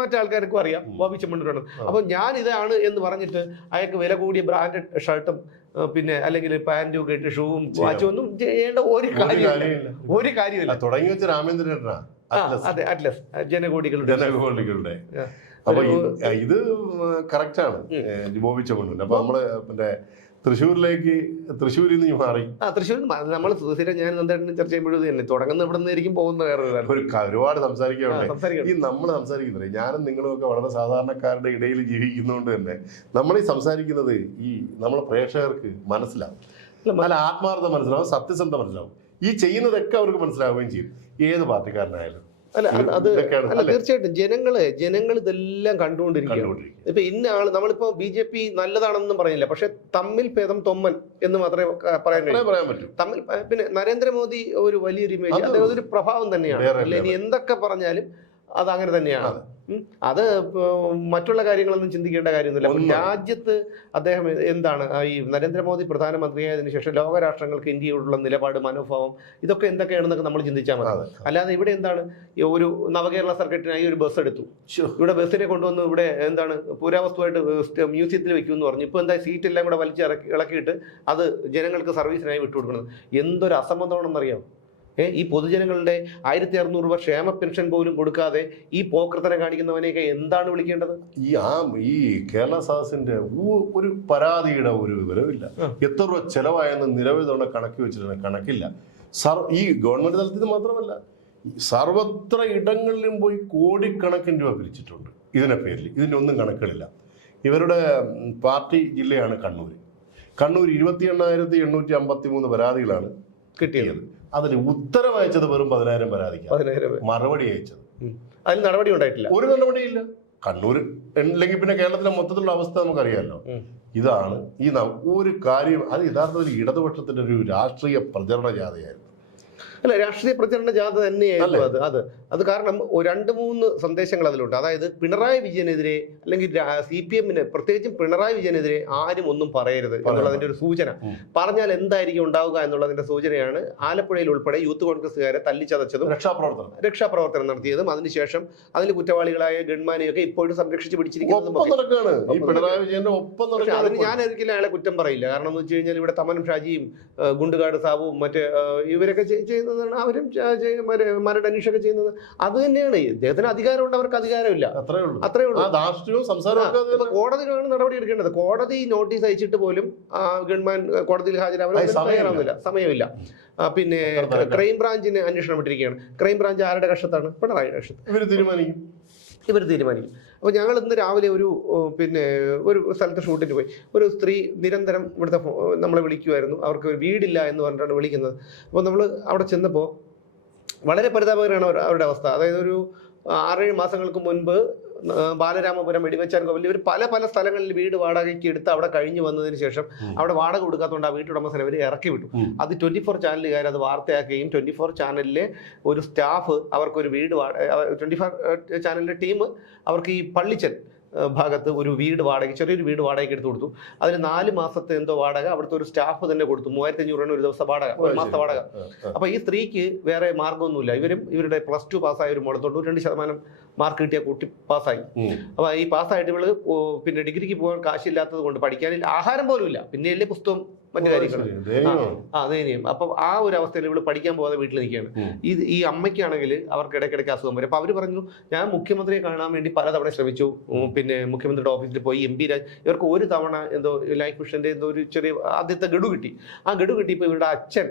മറ്റാൾക്കാർക്കും അറിയാം ബോബി ചെമ്മണ്ണൂരാണ്. അപ്പൊ ഞാൻ ഇതാണ് എന്ന് പറഞ്ഞിട്ട് അയാൾക്ക് വില കൂടിയ ബ്രാൻഡഡ് ഷർട്ടും പിന്നെ അല്ലെങ്കിൽ പാന്റും ഒക്കെ ഇട്ട് ഷൂവും വാച്ചും ഒന്നും ചെയ്യേണ്ട ഒരു കാര്യമില്ല. തുടങ്ങി വെച്ച രാമേന്ദ്രനാ. അതെ, അറ്റ്ലസ് ജനകോടികളുടെ. അപ്പൊ ഇത് കറക്റ്റാണ് ബോബി ചെമ്മണ്ണൂർ. അപ്പൊ നമ്മള് മറ്റേ തൃശ്ശൂരിൽ നിന്ന് മാറി. തൃശ്ശൂർ നമ്മൾ ഞാൻ നന്ദേട്ടൻ ചർച്ച ചെയ്യുമ്പോഴും തന്നെ തുടങ്ങുന്ന ഇവിടെ നിന്നായിരിക്കും പോകുന്ന ഒരുപാട് സംസാരിക്കാറുണ്ട്. ഈ നമ്മൾ സംസാരിക്കുന്നത് ഞാനും നിങ്ങളും ഒക്കെ വളരെ സാധാരണക്കാരുടെ ഇടയിൽ ജീവിക്കുന്നതുകൊണ്ട് തന്നെ നമ്മൾ ഈ സംസാരിക്കുന്നത് ഈ നമ്മളെ പ്രേക്ഷകർക്ക് മനസ്സിലാവും, നല്ല ആത്മാർത്ഥത മനസ്സിലാവും, സത്യസന്ധത മനസ്സിലാവും. ഈ ചെയ്യുന്നതൊക്കെ അവർക്ക് മനസ്സിലാവുകയും ചെയ്യും, ഏത് പാർട്ടിക്കാരനായാലും. തീർച്ചയായിട്ടും ജനങ്ങൾ ഇതെല്ലാം കണ്ടുകൊണ്ടിരിക്കുകയാണ്. ഇപ്പൊ ഇന്ന ആള് നമ്മളിപ്പോ BJP നല്ലതാണെന്നും പറയുന്നില്ല, പക്ഷെ തമ്മിൽ ഭേദം തൊമ്മൻ എന്ന് മാത്രമേ പറയാൻ പറ്റൂ. തമ്മിൽ പിന്നെ നരേന്ദ്രമോദി ഒരു വലിയൊരു ഇമേജ്, അദ്ദേഹം ഒരു പ്രഭാവം തന്നെയാണ്. അല്ലെ, ഇനി എന്തൊക്കെ പറഞ്ഞാലും അത് അങ്ങനെ തന്നെയാണ്. അത് മറ്റുള്ള കാര്യങ്ങളൊന്നും ചിന്തിക്കേണ്ട കാര്യമൊന്നുമില്ല. രാജ്യത്ത് അദ്ദേഹം എന്താണ് ഈ നരേന്ദ്രമോദി പ്രധാനമന്ത്രിയായതിനു ശേഷം ലോകരാഷ്ട്രങ്ങൾക്ക് ഇന്ത്യയോടുള്ള നിലപാട്, മനോഭാവം, ഇതൊക്കെ എന്തൊക്കെയാണെന്നൊക്കെ നമ്മൾ ചിന്തിച്ചാൽ മതി. അല്ലാതെ ഇവിടെ എന്താണ് ഒരു നവകേരള സർക്കിട്ടിനായി ഒരു ബസ് എടുത്തു, ഇവിടെ ബസ്സിനെ കൊണ്ടുവന്ന് ഇവിടെ എന്താണ് പുരാവസ്തുവായിട്ട് മ്യൂസിയത്തിൽ വെക്കുമെന്ന് പറഞ്ഞു. ഇപ്പോൾ എന്താ സീറ്റ് എല്ലാം കൂടെ ഇളക്കിയിട്ട് അത് ജനങ്ങൾക്ക് സർവീസിനായി വിട്ടുകൊടുക്കുന്നത്. എന്തൊരു അസംബന്ധമാണെന്നറിയാം. ഈ പൊതുജനങ്ങളുടെ 1600 രൂപ ക്ഷേമ പെൻഷൻ പോലും കൊടുക്കാതെ ഈ പോക്കർത്തനം കാണിക്കുന്നവനെയൊക്കെ എന്താണ് വിളിക്കേണ്ടത്? ഈ കേരള സദസ്സിന്റെ ഒരു പരാതിയുടെ ഒരു വിവരമില്ല. എത്ര രൂപ ചെലവായെന്ന് നിരവധി തവണ കണക്കി വെച്ചിട്ടുണ്ട്, കണക്കില്ല. ഈ ഗവൺമെന്റ് തലത്തിൽ മാത്രമല്ല, സർവത്ര ഇടങ്ങളിലും പോയി കോടിക്കണക്കിന് രൂപ പിരിച്ചിട്ടുണ്ട് ഇതിന്റെ പേരിൽ. ഇതിന്റെ ഒന്നും കണക്കുകളില്ല. ഇവരുടെ പാർട്ടി ജില്ലയാണ് കണ്ണൂർ. 28,853 പരാതികളാണ് കിട്ടിയത്. അതിൽ ഉത്തരം അയച്ചത് വെറും 10,000 പരാതിക്ക്. മറുപടി അയച്ചത് അതിൽ നടപടി ഉണ്ടായിട്ടില്ല, ഒരു നടപടിയില്ല. കണ്ണൂർ അല്ലെങ്കിൽ പിന്നെ കേരളത്തിലെ മൊത്തത്തിലുള്ള അവസ്ഥ നമുക്കറിയാമല്ലോ. ഇതാണ് ഒരു കാര്യം. അത് യഥാർത്ഥത്തിൽ ഇടതുപക്ഷത്തിന്റെ ഒരു രാഷ്ട്രീയ പ്രചരണ ജാഥയായിരുന്നു. അല്ല, രാഷ്ട്രീയ പ്രചരണ ജാഥ തന്നെയായിരുന്നു അത് കാരണം 2-3 സന്ദേശങ്ങൾ അതിലുണ്ട്. അതായത് പിണറായി വിജയനെതിരെ അല്ലെങ്കിൽ CPM-ന് പ്രത്യേകിച്ചും പിണറായി വിജയനെതിരെ ആരും ഒന്നും പറയരുത് എന്നുള്ളതിന്റെ ഒരു സൂചന. പറഞ്ഞാൽ എന്തായിരിക്കും ഉണ്ടാവുക എന്നുള്ളതിന്റെ സൂചനയാണ് ആലപ്പുഴയിൽ ഉൾപ്പെടെ യൂത്ത് കോൺഗ്രസ്സുകാരെ തല്ലിച്ചതച്ചതും രക്ഷാപ്രവർത്തനം നടത്തിയതും അതിനുശേഷം അതിൽ കുറ്റവാളികളായ ഗൺമാനെയൊക്കെ ഇപ്പോഴും സംരക്ഷിച്ച് പിടിച്ചിരിക്കുന്നതും. അതിന് ഞാൻ ഒരിക്കലും അയാളെ കുറ്റം പറയില്ല. കാരണം എന്ന് വെച്ച് കഴിഞ്ഞാൽ ഇവിടെ തമനും ഷാജിയും ഗുണ്ടുകാട് സാബുവും മറ്റേ ഇവരൊക്കെ ചെയ്യുന്നതാണ്, അവരും മരട് അനീഷൊക്കെ ചെയ്യുന്നത് അത് തന്നെയാണ്. ഇദ്ദേഹത്തിന് അധികാരമുണ്ട്, അവർക്ക് അധികാരമില്ല, അത്രേ ഉള്ളൂ. കോടതിയിലാണ് നടപടി എടുക്കേണ്ടത്. കോടതി നോട്ടീസ് അയച്ചിട്ട് പോലും ഗവൺമെന്റ് കോടതിയിൽ ഹാജരാവാൻ തയ്യാറാവുന്നില്ല, സമയമില്ല. പിന്നെ ക്രൈംബ്രാഞ്ചിന് അന്വേഷണം വിട്ടിരിക്കുകയാണ്. ക്രൈംബ്രാഞ്ച് ആരുടെ കക്ഷത്താണ്? പിണറായി കക്ഷത്ത്. ഇവർ തീരുമാനിക്കും. അപ്പോൾ ഞങ്ങൾ ഇന്ന് രാവിലെ ഒരു സ്ഥലത്ത് ഷൂട്ടിന് പോയി. ഒരു സ്ത്രീ നിരന്തരം ഇവിടുത്തെ നമ്മളെ വിളിക്കുമായിരുന്നു. അവർക്ക് ഒരു വീടില്ല എന്ന് പറഞ്ഞിട്ടാണ് വിളിക്കുന്നത്. അപ്പോൾ നമ്മൾ അവിടെ ചെന്നപ്പോൾ വളരെ പരിതാപകരമാണ് അവരുടെ അവസ്ഥ. അതായത് ഒരു 6-7 മാസങ്ങൾക്ക് മുൻപ് ബാലരാമപുരം വെടിവെച്ചാൻ കോവിൽ ഇവർ പല സ്ഥലങ്ങളിൽ വീട് വാടകയ്ക്ക് എടുത്ത് അവിടെ കഴിഞ്ഞു വന്നതിന് ശേഷം അവിടെ വാടക കൊടുക്കാത്തതുകൊണ്ട് ആ വീട്ടുടമസ്ഥനെ അവർ ഇറക്കി വിട്ടു. അത് 24 ചാനലുകാർ അത് വാർത്തയാക്കുകയും 24 ചാനലിലെ ഒരു സ്റ്റാഫ് അവർക്കൊരു വീട് 24 ചാനലിലെ ടീം അവർക്ക് ഈ പള്ളിച്ചൽ ഭാഗത്ത് ഒരു വീട് ചെറിയൊരു വീട് വാടകയ്ക്ക് എടുത്തു കൊടുത്തു. അതിന് 4 മാസത്തെ എന്തോ വാടക അവിടുത്തെ ഒരു സ്റ്റാഫ് തന്നെ കൊടുത്തു. 3500 ഒരു ദിവസം വാടക, ഒരു മാസത്തെ വാടക. അപ്പൊ ഈ സ്ത്രീക്ക് വേറെ മാർഗമൊന്നുമില്ല. ഇവരുടെ +2 പാസ്സായ ഒരു മോളെ 92% മാർക്ക് കിട്ടിയ കുട്ടി പാസ്സായി. അപ്പൊ ഈ പാസ്സായിട്ട് ഇവള് പിന്നെ ഡിഗ്രിക്ക് പോകാൻ കാശില്ലാത്തത് കൊണ്ട് പഠിക്കാനില്ല, ആഹാരം പോലും ഇല്ല, പിന്നെ അല്ലേ പുസ്തകം മറ്റു കാര്യങ്ങൾ. ദയനീയം. അപ്പൊ ആ ഒരു അവസ്ഥയിൽ ഇവള് പഠിക്കാൻ പോകാതെ വീട്ടിൽ നിൽക്കുകയാണ്. ഈ അമ്മയ്ക്കാണെങ്കിൽ അവർക്ക് ഇടയ്ക്കിടയ്ക്ക് അസുഖം വരും. അപ്പൊ അവര് പറഞ്ഞു, ഞാൻ മുഖ്യമന്ത്രിയെ കാണാൻ വേണ്ടി പലതവണ ശ്രമിച്ചു. പിന്നെ മുഖ്യമന്ത്രിയുടെ ഓഫീസിൽ പോയി MP രാജ് ഇവർക്ക് ഒരു തവണ എന്തോ ലൈഫ് മിഷന്റെ എന്തോ ഒരു ചെറിയ ആദ്യത്തെ ഗഡു കിട്ടി. ആ ഗഡു കിട്ടിയപ്പോൾ ഇവരുടെ അച്ഛൻ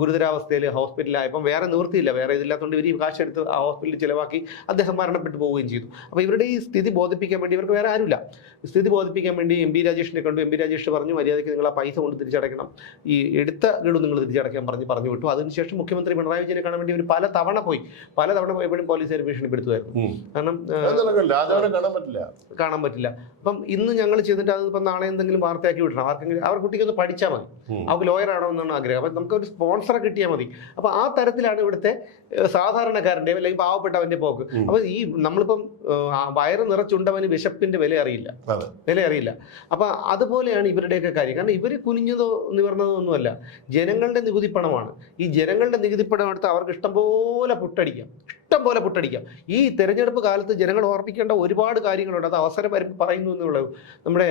ഗുരുതരാവസ്ഥയിൽ ഹോസ്പിറ്റലിലായപ്പം വേറെ നിവൃത്തിയില്ല, വേറെ ഇതില്ലാത്തതുകൊണ്ട് ഇവർ ഈ കാശെടുത്ത് ആ ഹോസ്പിറ്റലിൽ ചിലവാക്കി അദ്ദേഹം മരണപ്പെട്ടു പോവുകയും ചെയ്തു. അപ്പോൾ ഇവരുടെ ഈ സ്ഥിതി ബോധിപ്പിക്കാൻ വേണ്ടി ഇവർക്ക് വേറെ ആരുമില്ല. സ്ഥിതി ബോധിപ്പിക്കാൻ വേണ്ടി എം പി രാജേഷിനെ കണ്ടു. എം പി രാജേഷ് പറഞ്ഞു മര്യാദയ്ക്ക് നിങ്ങൾ ആ പൈസ കൊണ്ട് തിരിച്ചടയ്ക്കണം, ഈ എടുത്ത ഗഡു നിങ്ങൾ തിരിച്ചടയ്ക്കാൻ പറഞ്ഞു വിട്ടു. അതിനുശേഷം മുഖ്യമന്ത്രി പിണറായി വിജയനെ കാണാൻ വേണ്ടി ഇവർ പല തവണ പോയപ്പോഴും പോലീസുകാർ ഭീഷണിപ്പെടുത്തുമായിരുന്നു. കാരണം കാണാൻ പറ്റില്ല. അപ്പം ഇന്ന് ഞങ്ങൾ ചെയ്തിട്ട് അതിപ്പം നാളെ എന്തെങ്കിലും വാർത്തയാക്കി വിടണം, അവർ കുട്ടിക്കൊന്ന് പഠിച്ചാൽ മതി, അവർക്ക് ലോയർ ആണോ എന്നാണ് ആഗ്രഹം. അപ്പം നമുക്ക് ഒരു സ്പോൺസറെ കിട്ടിയാൽ മതി. അപ്പോൾ ആ തരത്തിലാണ് ഇവിടുത്തെ സാധാരണക്കാരൻ്റെ അല്ലെങ്കിൽ പാവപ്പെട്ടവന്റെ പോക്ക്. അപ്പോൾ ഈ നമ്മളിപ്പം വയറ് നിറച്ചുണ്ടവന് വിശപ്പിന്റെ വില അറിയില്ല. അപ്പൊ അതുപോലെയാണ് ഇവരുടെയൊക്കെ കാര്യം. കാരണം ഇവർ കുനിഞ്ഞതോ നിവർന്നതോ ഒന്നുമല്ല, ജനങ്ങളുടെ നികുതി പണമാണ്. ഈ ജനങ്ങളുടെ നികുതി പണം എടുത്ത് അവർക്ക് ഇഷ്ടംപോലെ പുട്ടടിക്കാം. ഈ തെരഞ്ഞെടുപ്പ് കാലത്ത് ജനങ്ങൾ ഓർമ്മിക്കേണ്ട ഒരുപാട് കാര്യങ്ങളുണ്ട്. അത് അവസരം വരുമ്പോൾ പറയുന്നു എന്നുള്ളത്. നമ്മുടെ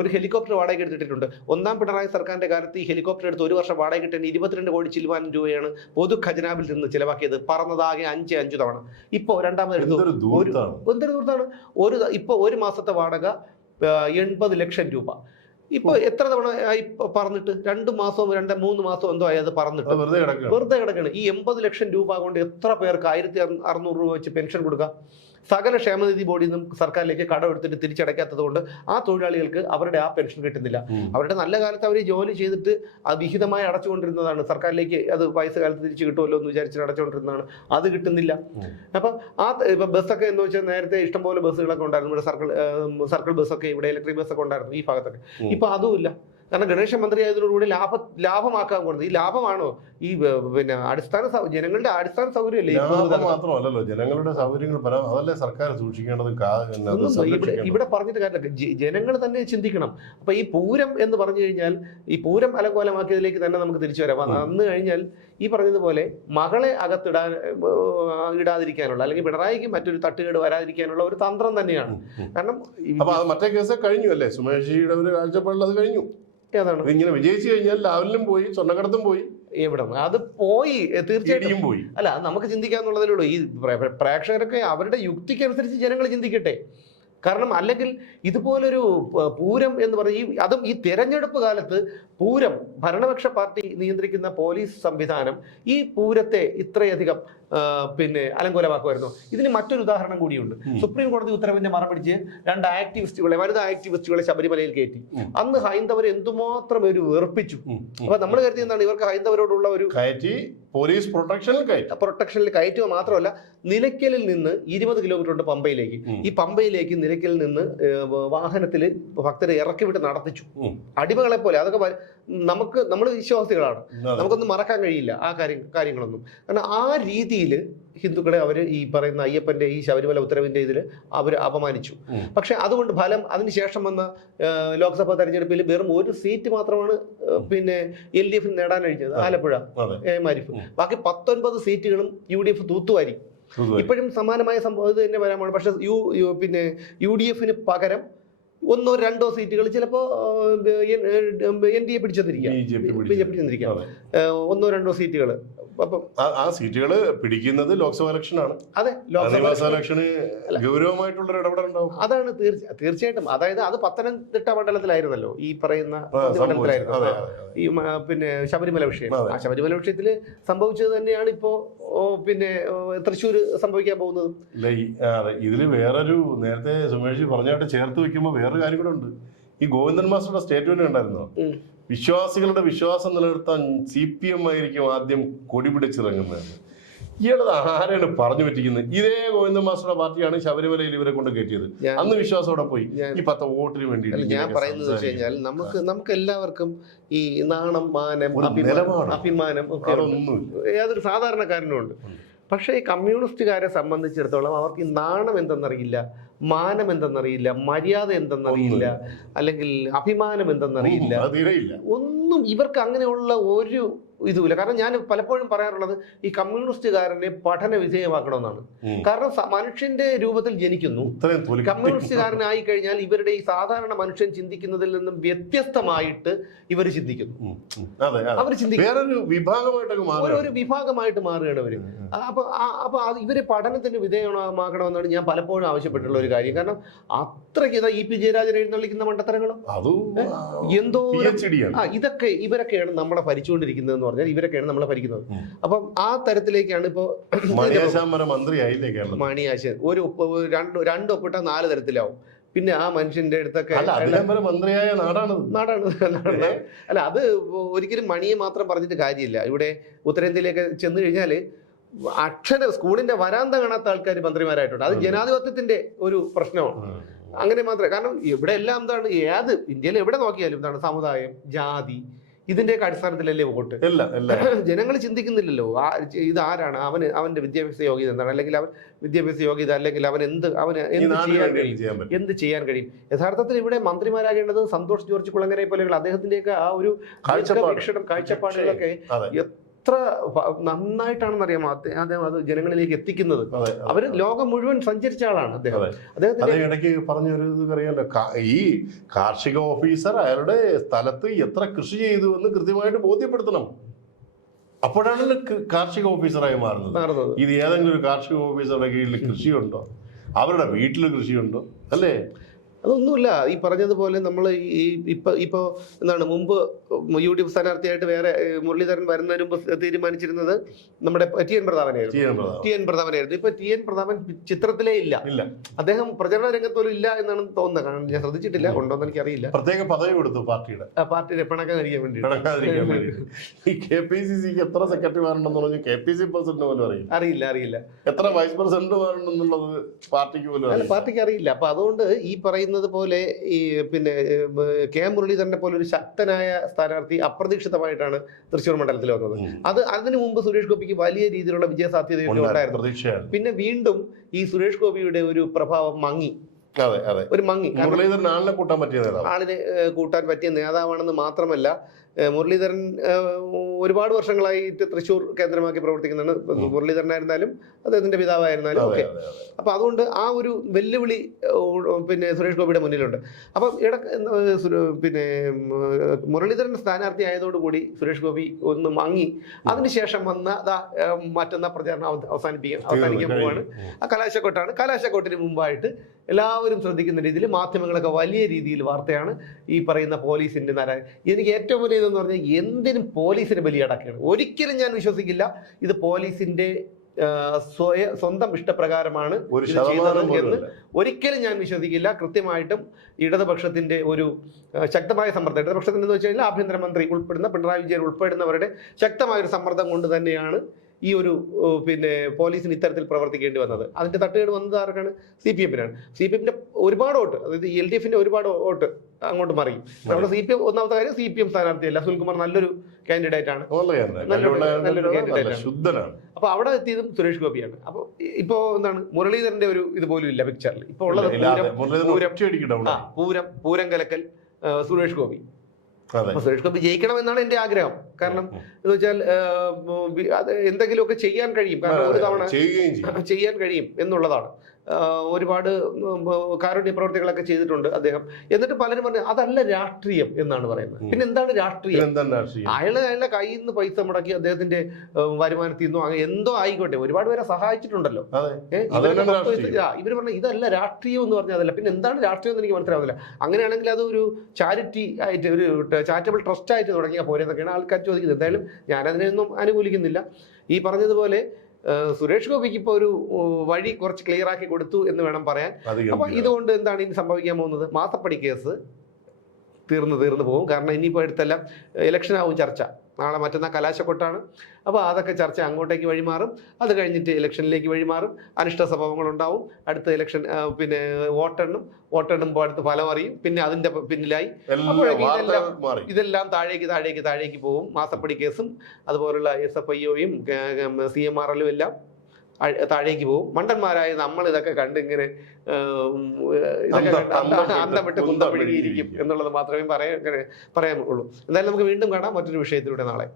ഒരു ഹെലികോപ്റ്റർ വാടക എടുത്തിട്ടുണ്ട്. ഒന്നാം പിണറായി സർക്കാരിന്റെ കാലത്ത് ഈ ഹെലികോപ്റ്റർ എടുത്ത് ഒരു വർഷം വാടക കിട്ടാൻ 22 കോടി ചില്ലുവാനും രൂപയാണ് പൊതു ഖജനാവിൽ നിന്ന് ചിലവാക്കിയത്. പറന്നതാകെ 5 തവണ. ഇപ്പോൾ രണ്ടാമത് എടുത്തു. എന്തൊരു ദൂർത്താണ്. ഇപ്പോൾ ഒരു മാസത്തെ വാടക 80 ലക്ഷം രൂപ. ഇപ്പൊ എത്ര തവണ പറഞ്ഞിട്ട് 2 മാസവും 3 മാസവും എന്തോ ആയത് പറഞ്ഞിട്ട് വെറുതെ കിടക്കണം. ഈ 80 ലക്ഷം രൂപ കൊണ്ട് എത്ര പേർക്ക് 1600 രൂപ വെച്ച് പെൻഷൻ കൊടുക്കാം? സകല ക്ഷേമനിധി ബോർഡിൽ നിന്നും സർക്കാരിലേക്ക് കടമെടുത്തിട്ട് തിരിച്ചടയ്ക്കാത്തത് കൊണ്ട് ആ തൊഴിലാളികൾക്ക് അവരുടെ ആ പെൻഷൻ കിട്ടുന്നില്ല. അവരുടെ നല്ല കാലത്ത് അവർ ജോലി ചെയ്തിട്ട് അത് വിഹിതമായി അടച്ചുകൊണ്ടിരുന്നതാണ്. സർക്കാരിലേക്ക് അത് വയസ്സ് കാലത്ത് തിരിച്ചു കിട്ടുമല്ലോ എന്ന് വിചാരിച്ചിട്ട് അടച്ചുകൊണ്ടിരുന്നതാണ്. അത് കിട്ടുന്നില്ല. അപ്പം ഇപ്പൊ ബസ്സൊക്കെ എന്ന് വെച്ചാൽ നേരത്തെ ഇഷ്ടംപോലെ ബസ്സുകളൊക്കെ ഉണ്ടായിരുന്നു. ഇവിടെ സർക്കിൾ ബസ്സൊക്കെ, ഇവിടെ ഇലക്ട്രിക് ബസ്സൊക്കെ ഉണ്ടായിരുന്നു ഈ ഭാഗത്തൊക്കെ. ഇപ്പൊ അതുമില്ല. കാരണം ഗണേശ മന്ത്രി ആയതിനോടുകൂടി ലാഭമാക്കാൻ കൊടുത്തത്. ഈ ലാഭമാണോ ഈ പിന്നെ ജനങ്ങളുടെ അടിസ്ഥാന സൗകര്യമല്ലേ? മാത്രമല്ലല്ലോ ജനങ്ങളുടെ സൗകര്യങ്ങൾ അതല്ലേ സർക്കാർ സൂക്ഷിക്കേണ്ടത്. ഇവിടെ പറഞ്ഞിട്ട് കാര്യമില്ല, ജനങ്ങൾ തന്നെ ചിന്തിക്കണം. അപ്പൊ ഈ പൂരം എന്ന് പറഞ്ഞു കഴിഞ്ഞാൽ, ഈ പൂരം അലങ്കോലമാക്കിയതിലേക്ക് തന്നെ നമുക്ക് തിരിച്ചു വരാം. അന്ന് കഴിഞ്ഞാൽ ഈ പറഞ്ഞതുപോലെ മകളെ ഇടാതിരിക്കാനുള്ള, അല്ലെങ്കിൽ പിണറായിക്ക് മറ്റൊരു തട്ടുകേട് വരാതിരിക്കാനുള്ള ഒരു തന്ത്രം തന്നെയാണ്. കാരണം മറ്റേ കേസ് കഴിഞ്ഞു അല്ലേ, സുമേഷിയുടെ ഒരു കാഴ്ചപ്പാടിൽ അത് കഴിഞ്ഞു. ഏതാണ് ഇങ്ങനെ വിജയിച്ചു കഴിഞ്ഞാൽ ലാവലിനും പോയി, സ്വർണ്ണക്കടത്തും പോയി, എവിടെ അത് പോയി, തീർച്ചയായിട്ടും പോയി. അല്ല, നമുക്ക് ചിന്തിക്കാന്നുള്ളതേ ഉള്ളൂ. ഈ പ്രേക്ഷകരൊക്കെ അവരുടെ യുക്തിക്കനുസരിച്ച് ജനങ്ങൾ ചിന്തിക്കട്ടെ. കാരണം അല്ലെങ്കിൽ ഇതുപോലൊരു പൂരം എന്ന് പറയും, അതും ഈ തെരഞ്ഞെടുപ്പ് കാലത്ത് പൂരം ഭരണപക്ഷ പാർട്ടി നിയന്ത്രിക്കുന്ന പോലീസ് സംവിധാനം ഈ പൂരത്തെ ഇത്രയധികം പിന്നെ അലങ്കോലമാക്കുമായിരുന്നു. ഇതിന് മറ്റൊരു ഉദാഹരണം കൂടിയുണ്ട്. സുപ്രീം കോടതി ഉത്തരവിന്റെ മറപിടിച്ച് 2 ആക്ടിവിസ്റ്റുകളെ, വനിതാ ആക്ടിവിസ്റ്റുകളെ ശബരിമലയിൽ കയറ്റി. അന്ന് ഹൈന്ദവരെ എന്തുമാത്രം ഒരു വെറുപ്പിച്ചു. അപ്പൊ നമ്മൾ കരുതി എന്താണ്, ഇവർക്ക് ഹൈന്ദവരോടുള്ള ഒരു പോലീസ് പ്രൊട്ടക്ഷനിൽ കയറ്റുക മാത്രമല്ല, നിലയ്ക്കലിൽ നിന്ന് 20 കിലോമീറ്റർ ഉണ്ട് പമ്പയിലേക്ക്. ഈ പമ്പയിലേക്ക് നിലയ്ക്കലിൽ നിന്ന് വാഹനത്തിൽ ഭക്തരെ ഇറക്കി വിട്ട് നടത്തിച്ചു, അടിമകളെ പോലെ. അതൊക്കെ നമ്മൾ വിശ്വാസികളാണ്, നമുക്കൊന്നും മറക്കാൻ കഴിയില്ല ആ കാര്യങ്ങളൊന്നും. കാരണം ആ രീതിയിൽ ഹിന്ദുക്കളെ അവർ ഈ പറയുന്ന അയ്യപ്പന്റെ ഈ ശബരിമല ഉത്തരവിന്റെ ഇതിൽ അവർ അപമാനിച്ചു. പക്ഷെ അതുകൊണ്ട് ഫലം അതിനുശേഷം വന്ന ലോക്സഭാ തെരഞ്ഞെടുപ്പിൽ വെറും 1 സീറ്റ് മാത്രമാണ് പിന്നെ LDF നേടാൻ കഴിഞ്ഞത്, ആലപ്പുഴ മാരിഫ്. ബാക്കി 19 സീറ്റുകളും UDF തൂത്തുവാരി. ഇപ്പോഴും സമാനമായ സംഭവം ഇത് തന്നെ വരാമാണ്. പക്ഷെ പിന്നെ UDF പകരം 1-2 സീറ്റുകൾ ചിലപ്പോ NDA പിടിച്ചെന്നിരിക്കാം, പിടിച്ചെന്നിരിക്കാം 1-2 സീറ്റുകൾ. അപ്പം ആ സീറ്റുകൾ പിടിക്കുന്നത് ലോക്സഭ ഇലക്ഷനാണ്. അതെ, ലോക്സഭ ഇലക്ഷന് ഗൗരവമായിട്ടുള്ള ഇടപെടലുണ്ടാവും. അതാണ് തീർച്ചയായിട്ടും. അതായത് അത് പത്തനംതിട്ട മണ്ഡലത്തിലായിരുന്നല്ലോ, ഈ പറയുന്ന മണ്ഡലത്തിലായിരുന്നു ഈ പിന്നെ ശബരിമല വിഷയം. ആ ശബരിമല വിഷയത്തിൽ സംഭവിച്ചത് തന്നെയാണ് ഇപ്പോ പിന്നെ തൃശ്ശൂർ സംഭവിക്കാൻ പോകുന്നത്. ഇതില് വേറൊരു നേരത്തെ സുമേഷ് പറഞ്ഞായിട്ട് ചേർത്ത് വെക്കുമ്പോൾ വേറൊരു കാര്യം കൂടെ ഉണ്ട്. ഈ ഗോവിന്ദൻ മാസ്റ്ററുടെ സ്റ്റേറ്റ്മെന്റ് ഉണ്ടായിരുന്നോ, വിശ്വാസികളുടെ വിശ്വാസം നിലനിർത്താൻ CPM ആയിരിക്കും ആദ്യം കൊടി പിടിച്ചിറങ്ങുന്നത്. ഇയാളത് ആരാണ് പറഞ്ഞു പറ്റിക്കുന്നത്? ഇതേ ഗോവിന്ദൻ മാസ്റ്ററുടെ പാർട്ടിയാണ് ശബരിമലയിൽ ഇവരെ കൊണ്ട് കയറ്റിയത്. അന്ന് വിശ്വാസത്തോടെ പോയി ഈ 10 വോട്ടിന് വേണ്ടി. ഞാൻ പറയുന്നത് വെച്ച് കഴിഞ്ഞാൽ നമുക്ക് എല്ലാവർക്കും ഈ നാണം, മാനം, അഭിമാനം ഒക്കെ യാതൊരു സാധാരണക്കാരനും ഉണ്ട്. പക്ഷേ ഈ കമ്മ്യൂണിസ്റ്റുകാരെ സംബന്ധിച്ചിടത്തോളം അവർക്ക് ഈ നാണം എന്തെന്നറിയില്ല, മാനം എന്തെന്നറിയില്ല, മര്യാദ എന്തെന്നറിയില്ല, അല്ലെങ്കിൽ അഭിമാനം എന്തെന്നറിയില്ല. ഒന്നും ഇവർക്ക് അങ്ങനെയുള്ള ഒരു ഇതുമില്ല. കാരണം ഞാൻ പലപ്പോഴും പറയാറുള്ളത് ഈ കമ്മ്യൂണിസ്റ്റുകാരനെ പഠന വിധേയമാക്കണമെന്നാണ്. കാരണം മനുഷ്യന്റെ രൂപത്തിൽ ജനിക്കുന്നു, കമ്മ്യൂണിസ്റ്റുകാരനായി കഴിഞ്ഞാൽ ഇവരുടെ ഈ സാധാരണ മനുഷ്യൻ ചിന്തിക്കുന്നതിൽ നിന്നും വ്യത്യസ്തമായിട്ട് ഇവർ ചിന്തിക്കുന്നു. അവർ ചിന്തിക്കും ഒരു വിഭാഗമായിട്ട് മാറുകയാണ് അവര്. അപ്പൊ ഇവരെ പഠനത്തിന് വിധേയമാക്കണമെന്നാണ് ഞാൻ പലപ്പോഴും ആവശ്യപ്പെട്ടുള്ള ഒരു കാര്യം. കാരണം അത്രയ്ക്ക് EP ജയരാജൻ എഴുന്നള്ളിക്കുന്ന മണ്ടത്തരങ്ങളും എന്തോ ഇതൊക്കെയാണ് നമ്മളെ ഭരിച്ചുകൊണ്ടിരിക്കുന്നതെന്ന് പറഞ്ഞാൽ ഇവരൊക്കെയാണ് നമ്മളെ ഭരിക്കുന്നത്. അപ്പം ആ തരത്തിലേക്കാണ് ഇപ്പോൾ മന്ത്രിയായില്ലേ കേരളം മണിയാശൻ ഒരു രണ്ട് ഒപ്പിട്ടാൽ 4 തരത്തിലാവും. പിന്നെ ആ മനുഷ്യന്റെ അടുത്തൊക്കെ മന്ത്രിയായ നാടാണ്. അല്ല, അത് ഒരിക്കലും മണിയെ മാത്രം പറഞ്ഞിട്ട് കാര്യമില്ല. ഇവിടെ ഉത്തരേന്ത്യയിലേക്ക് ചെന്ന് കഴിഞ്ഞാൽ സ്കൂളിന്റെ വരാന്ത കാണാത്ത ആൾക്കാർ മന്ത്രിമാരായിട്ടുണ്ട്. അത് ജനാധിപത്യത്തിന്റെ ഒരു പ്രശ്നമാണ്. അങ്ങനെ മാത്രമേ, കാരണം ഇവിടെ എല്ലാം എന്താണ്, ഇന്ത്യയിൽ എവിടെ നോക്കിയാലും എന്താണ് സമുദായം, ജാതി, ഇതിന്റെയൊക്കെ അടിസ്ഥാനത്തിലല്ലേ വോട്ട്. ജനങ്ങൾ ചിന്തിക്കുന്നില്ലല്ലോ ഇതാരാണ്, അവന്റെ വിദ്യാഭ്യാസ യോഗ്യത എന്താണ്, അല്ലെങ്കിൽ അവൻ വിദ്യാഭ്യാസ യോഗ്യത, അല്ലെങ്കിൽ അവന് എന്ത് ചെയ്യാൻ കഴിയും. യഥാർത്ഥത്തിൽ ഇവിടെ മന്ത്രിമാരാകേണ്ടത് സന്തോഷ് ജോർജ് കുളങ്ങരെ പോലെയുള്ള അദ്ദേഹത്തിന്റെയൊക്കെ ആ ഒരു കാഴ്ചപ്പാടുകളൊക്കെ എത്ര നന്നായിട്ടാണെന്നറിയാമോ അദ്ദേഹം അത് ജനങ്ങളിലേക്ക് എത്തിക്കുന്നത്. അവര് ലോകം മുഴുവൻ സഞ്ചരിച്ച ആളാണ് അദ്ദേഹത്തിന്റെ ഇടയ്ക്ക് പറഞ്ഞൊരു ഇത് അറിയാലോ, ഈ കാർഷിക ഓഫീസർ അയാളുടെ സ്ഥലത്ത് എത്ര കൃഷി ചെയ്തു എന്ന് കൃത്യമായിട്ട് ബോധ്യപ്പെടുത്തണം. അപ്പോഴാണല്ലോ കാർഷിക ഓഫീസറായി മാറുന്നത്. ഇത് ഏതെങ്കിലും ഒരു കാർഷിക ഓഫീസറുടെ കീഴിൽ കൃഷിയുണ്ടോ, അവരുടെ വീട്ടിൽ കൃഷിയുണ്ടോ? അല്ലേ? അതൊന്നുമില്ല. ഈ പറഞ്ഞതുപോലെ നമ്മൾ ഇപ്പൊ എന്താണ് മുമ്പ് UDF സ്ഥാനാർത്ഥിയായിട്ട് വേറെ മുരളീധരൻ വരുന്നതിന് മുമ്പ് തീരുമാനിച്ചിരുന്നത് നമ്മുടെ TN പ്രതാപനായിരുന്നു. ഇപ്പൊ TN പ്രതാപൻ ചിത്രത്തിലേ ഇല്ല. അദ്ദേഹം പ്രചരണ രംഗത്ത് പോലും ഇല്ല എന്നാണ് തോന്നുന്നത്. കാരണം ഞാൻ ശ്രദ്ധിച്ചിട്ടില്ല, ഉണ്ടോന്ന് എനിക്ക് അറിയില്ല. പ്രത്യേക പദവി കൊടുത്തു പാർട്ടിയുടെ പിണക്കാതിരിക്കാൻ വേണ്ടി. ഈ KPCCക്ക് എത്ര സെക്രട്ടറിമാരുണ്ടെന്ന് പറഞ്ഞു KPC പ്രസിഡന്റ് പോലും അറിയില്ല. എത്ര വൈസ് പ്രസിഡന്റുമാരുണ്ടെന്നുള്ളത് പാർട്ടിക്ക് പോലും പാർട്ടിക്ക് അറിയില്ല. അപ്പൊ അതുകൊണ്ട് ഈ പറയുന്നത് പോലെ ഈ പിന്നെ കെ മുരളീധരനെ പോലെ ഒരു ശക്തനായ സ്ഥാനാർത്ഥി അപ്രതീക്ഷിതമായിട്ടാണ് തൃശ്ശൂർ മണ്ഡലത്തിൽ വന്നത്. അതിനു മുമ്പ് സുരേഷ് ഗോപിക്ക് വലിയ രീതിയിലുള്ള വിജയ സാധ്യതയൊക്കെ ഉണ്ടായിരുന്നു. പിന്നെ വീണ്ടും ഈ സുരേഷ് ഗോപിയുടെ ഒരു പ്രഭാവം മങ്ങി. ആളിനെ കൂട്ടാൻ പറ്റിയ നേതാവാണെന്ന് മാത്രമല്ല, മുരളീധരൻ ഒരുപാട് വർഷങ്ങളായിട്ട് തൃശ്ശൂർ കേന്ദ്രമാക്കി പ്രവർത്തിക്കുന്നതാണ്. മുരളീധരനായിരുന്നാലും അദ്ദേഹത്തിന്റെ പിതാവായിരുന്നാലും ഒക്കെ. അപ്പൊ അതുകൊണ്ട് ആ ഒരു വെല്ലുവിളി പിന്നെ സുരേഷ് ഗോപിയുടെ മുന്നിലുണ്ട്. അപ്പം പിന്നെ മുരളീധരൻ സ്ഥാനാർത്ഥി ആയതോടുകൂടി സുരേഷ് ഗോപി ഒന്ന് മങ്ങി. അതിനുശേഷം വന്ന മറ്റന്നാ പ്രചാരണം അവസാനിക്കാൻ പോവാണ്. ആ കലാശക്കൊട്ടാണ്. കലാശക്കൊട്ടിന് മുമ്പായിട്ട് എല്ലാവരും ശ്രദ്ധിക്കുന്ന രീതിയിൽ മാധ്യമങ്ങളൊക്കെ വലിയ രീതിയിൽ വാർത്തയാണ് ഈ പറയുന്ന പോലീസിന്റെ നര. എനിക്ക് ഏറ്റവും വലിയ ഇതെന്ന് പറഞ്ഞാൽ എന്തിനും പോലീസിന് ബലിയടക്കുകയാണ്. ഒരിക്കലും ഞാൻ വിശ്വസിക്കില്ല ഇത് പോലീസിന്റെ സ്വന്തം ഇഷ്ടപ്രകാരമാണ് എന്ന് ഒരിക്കലും ഞാൻ വിശ്വസിക്കില്ല. കൃത്യമായിട്ടും ഇടതുപക്ഷത്തിന്റെ ഒരു ശക്തമായ സമ്മർദ്ദം, ഇടതുപക്ഷത്തിന്റെ എന്ന് വെച്ച് കഴിഞ്ഞാൽ ആഭ്യന്തരമന്ത്രി ഉൾപ്പെടുന്ന പിണറായി വിജയൻ ഉൾപ്പെടുന്നവരുടെ ശക്തമായ ഒരു സമ്മർദ്ദം കൊണ്ട് തന്നെയാണ് ഈ ഒരു പിന്നെ പോലീസിന് ഇത്തരത്തിൽ പ്രവർത്തിക്കേണ്ടി വന്നത്. അതിന്റെ തട്ടുകേട് വന്നത് ആർക്കാണ്? CPM-നാണ്. CPM-ന്റെ ഒരുപാട് വോട്ട്, അതായത് LDF-ന്റെ ഒരുപാട് വോട്ട് അങ്ങോട്ട് മറിയും. നമ്മുടെ CPM ഒന്നാമത്തെ കാര്യം CPM സ്ഥാനാർത്ഥിയല്ല, സുനിൽകുമാർ നല്ലൊരു കാൻഡിഡേറ്റ് ആണ്, നല്ലൊരു കാൻഡിഡേറ്റ് ആണ്. അപ്പൊ അവിടെ എത്തിയതും സുരേഷ് ഗോപിയാണ്. അപ്പൊ ഇപ്പോ എന്താണ് മുരളീധരന്റെ ഒരു ഇതുപോലും ഇല്ല പിക്ചറിൽ. ഇപ്പൊ ഉള്ളത് പൂരം കലക്കൽ സുരേഷ് ഗോപി. സുരേഷ് ഗോപി ജയിക്കണമെന്നാണ് എന്റെ ആഗ്രഹം. കാരണം എന്ന് വെച്ചാൽ അത് എന്തെങ്കിലുമൊക്കെ ചെയ്യാൻ കഴിയും, കാരണം ഒരു തവണ ചെയ്യാൻ കഴിയും എന്നുള്ളതാണ്. ഒരുപാട് കാരുണ്യ പ്രവർത്തികളൊക്കെ ചെയ്തിട്ടുണ്ട് അദ്ദേഹം. എന്നിട്ട് പലരും പറഞ്ഞു അതല്ല രാഷ്ട്രീയം എന്നാണ് പറയുന്നത്. പിന്നെ എന്താണ് രാഷ്ട്രീയം? അയാളുടെ കയ്യിൽ നിന്ന് പൈസ മുടക്കി അദ്ദേഹത്തിന്റെ വരുമാനത്തിൽ നിന്നോ അങ്ങനെ എന്തോ ആയിക്കോട്ടെ ഒരുപാട് പേരെ സഹായിച്ചിട്ടുണ്ടല്ലോ. ഇവര് പറഞ്ഞു ഇതല്ല രാഷ്ട്രീയം എന്ന് പറഞ്ഞാൽ അതല്ല. പിന്നെ എന്താണ് രാഷ്ട്രീയം എന്ന് എനിക്ക് മനസ്സിലാവുന്നില്ല. അങ്ങനെയാണെങ്കിൽ അത് ഒരു ചാരിറ്റി ആയിട്ട്, ഒരു ചാരിറ്റബിൾ ട്രസ്റ്റ് ആയിട്ട് തുടങ്ങിയാൽ പോരെ എന്നൊക്കെയാണ് ആൾക്കാർ ചോദിക്കുന്നത്. എന്തായാലും ഞാനതിനെയൊന്നും അനുകൂലിക്കുന്നില്ല. ഈ പറഞ്ഞതുപോലെ സുരേഷ് ഗോപിക്ക് ഇപ്പോൾ ഒരു വഴി കുറച്ച് ക്ലിയർ ആക്കി കൊടുത്തു എന്ന് വേണം പറയാൻ. അപ്പൊ ഇതുകൊണ്ട് എന്താണ് ഇനി സംഭവിക്കാൻ പോകുന്നത്? മാസപ്പടി കേസ് തീർന്നു പോകും. കാരണം ഇനിയിപ്പോൾ അടുത്തെല്ലാം ഇലക്ഷൻ ആവും ചർച്ച. നാളെ മറ്റന്നാ കലാശക്കൊട്ടാണ്. അപ്പോൾ അതൊക്കെ ചർച്ച അങ്ങോട്ടേക്ക് വഴിമാറും. അത് കഴിഞ്ഞിട്ട് ഇലക്ഷനിലേക്ക് വഴിമാറും. അനിഷ്ട സംഭവങ്ങളുണ്ടാവും. അടുത്ത ഇലക്ഷൻ പിന്നെ വോട്ടെണ്ണുമ്പോൾ അടുത്ത് ഫലം അറിയും. പിന്നെ അതിന്റെ പിന്നിലായി ഇതെല്ലാം താഴേക്ക് പോകും. മാസപ്പടി കേസും അതുപോലുള്ള SFIOയും CMRL എല്ലാം താഴേക്ക് പോകും. മണ്ടന്മാരായ നമ്മൾ ഇതൊക്കെ കണ്ട് ഇങ്ങനെ അന്തം വിട്ട് കുന്തം പിടിയിരിക്കും എന്നുള്ളത് മാത്രമേ പറയാനുള്ളൂ. എന്തായാലും നമുക്ക് വീണ്ടും കാണാം മറ്റൊരു വിഷയത്തിലൂടെ നാളെ.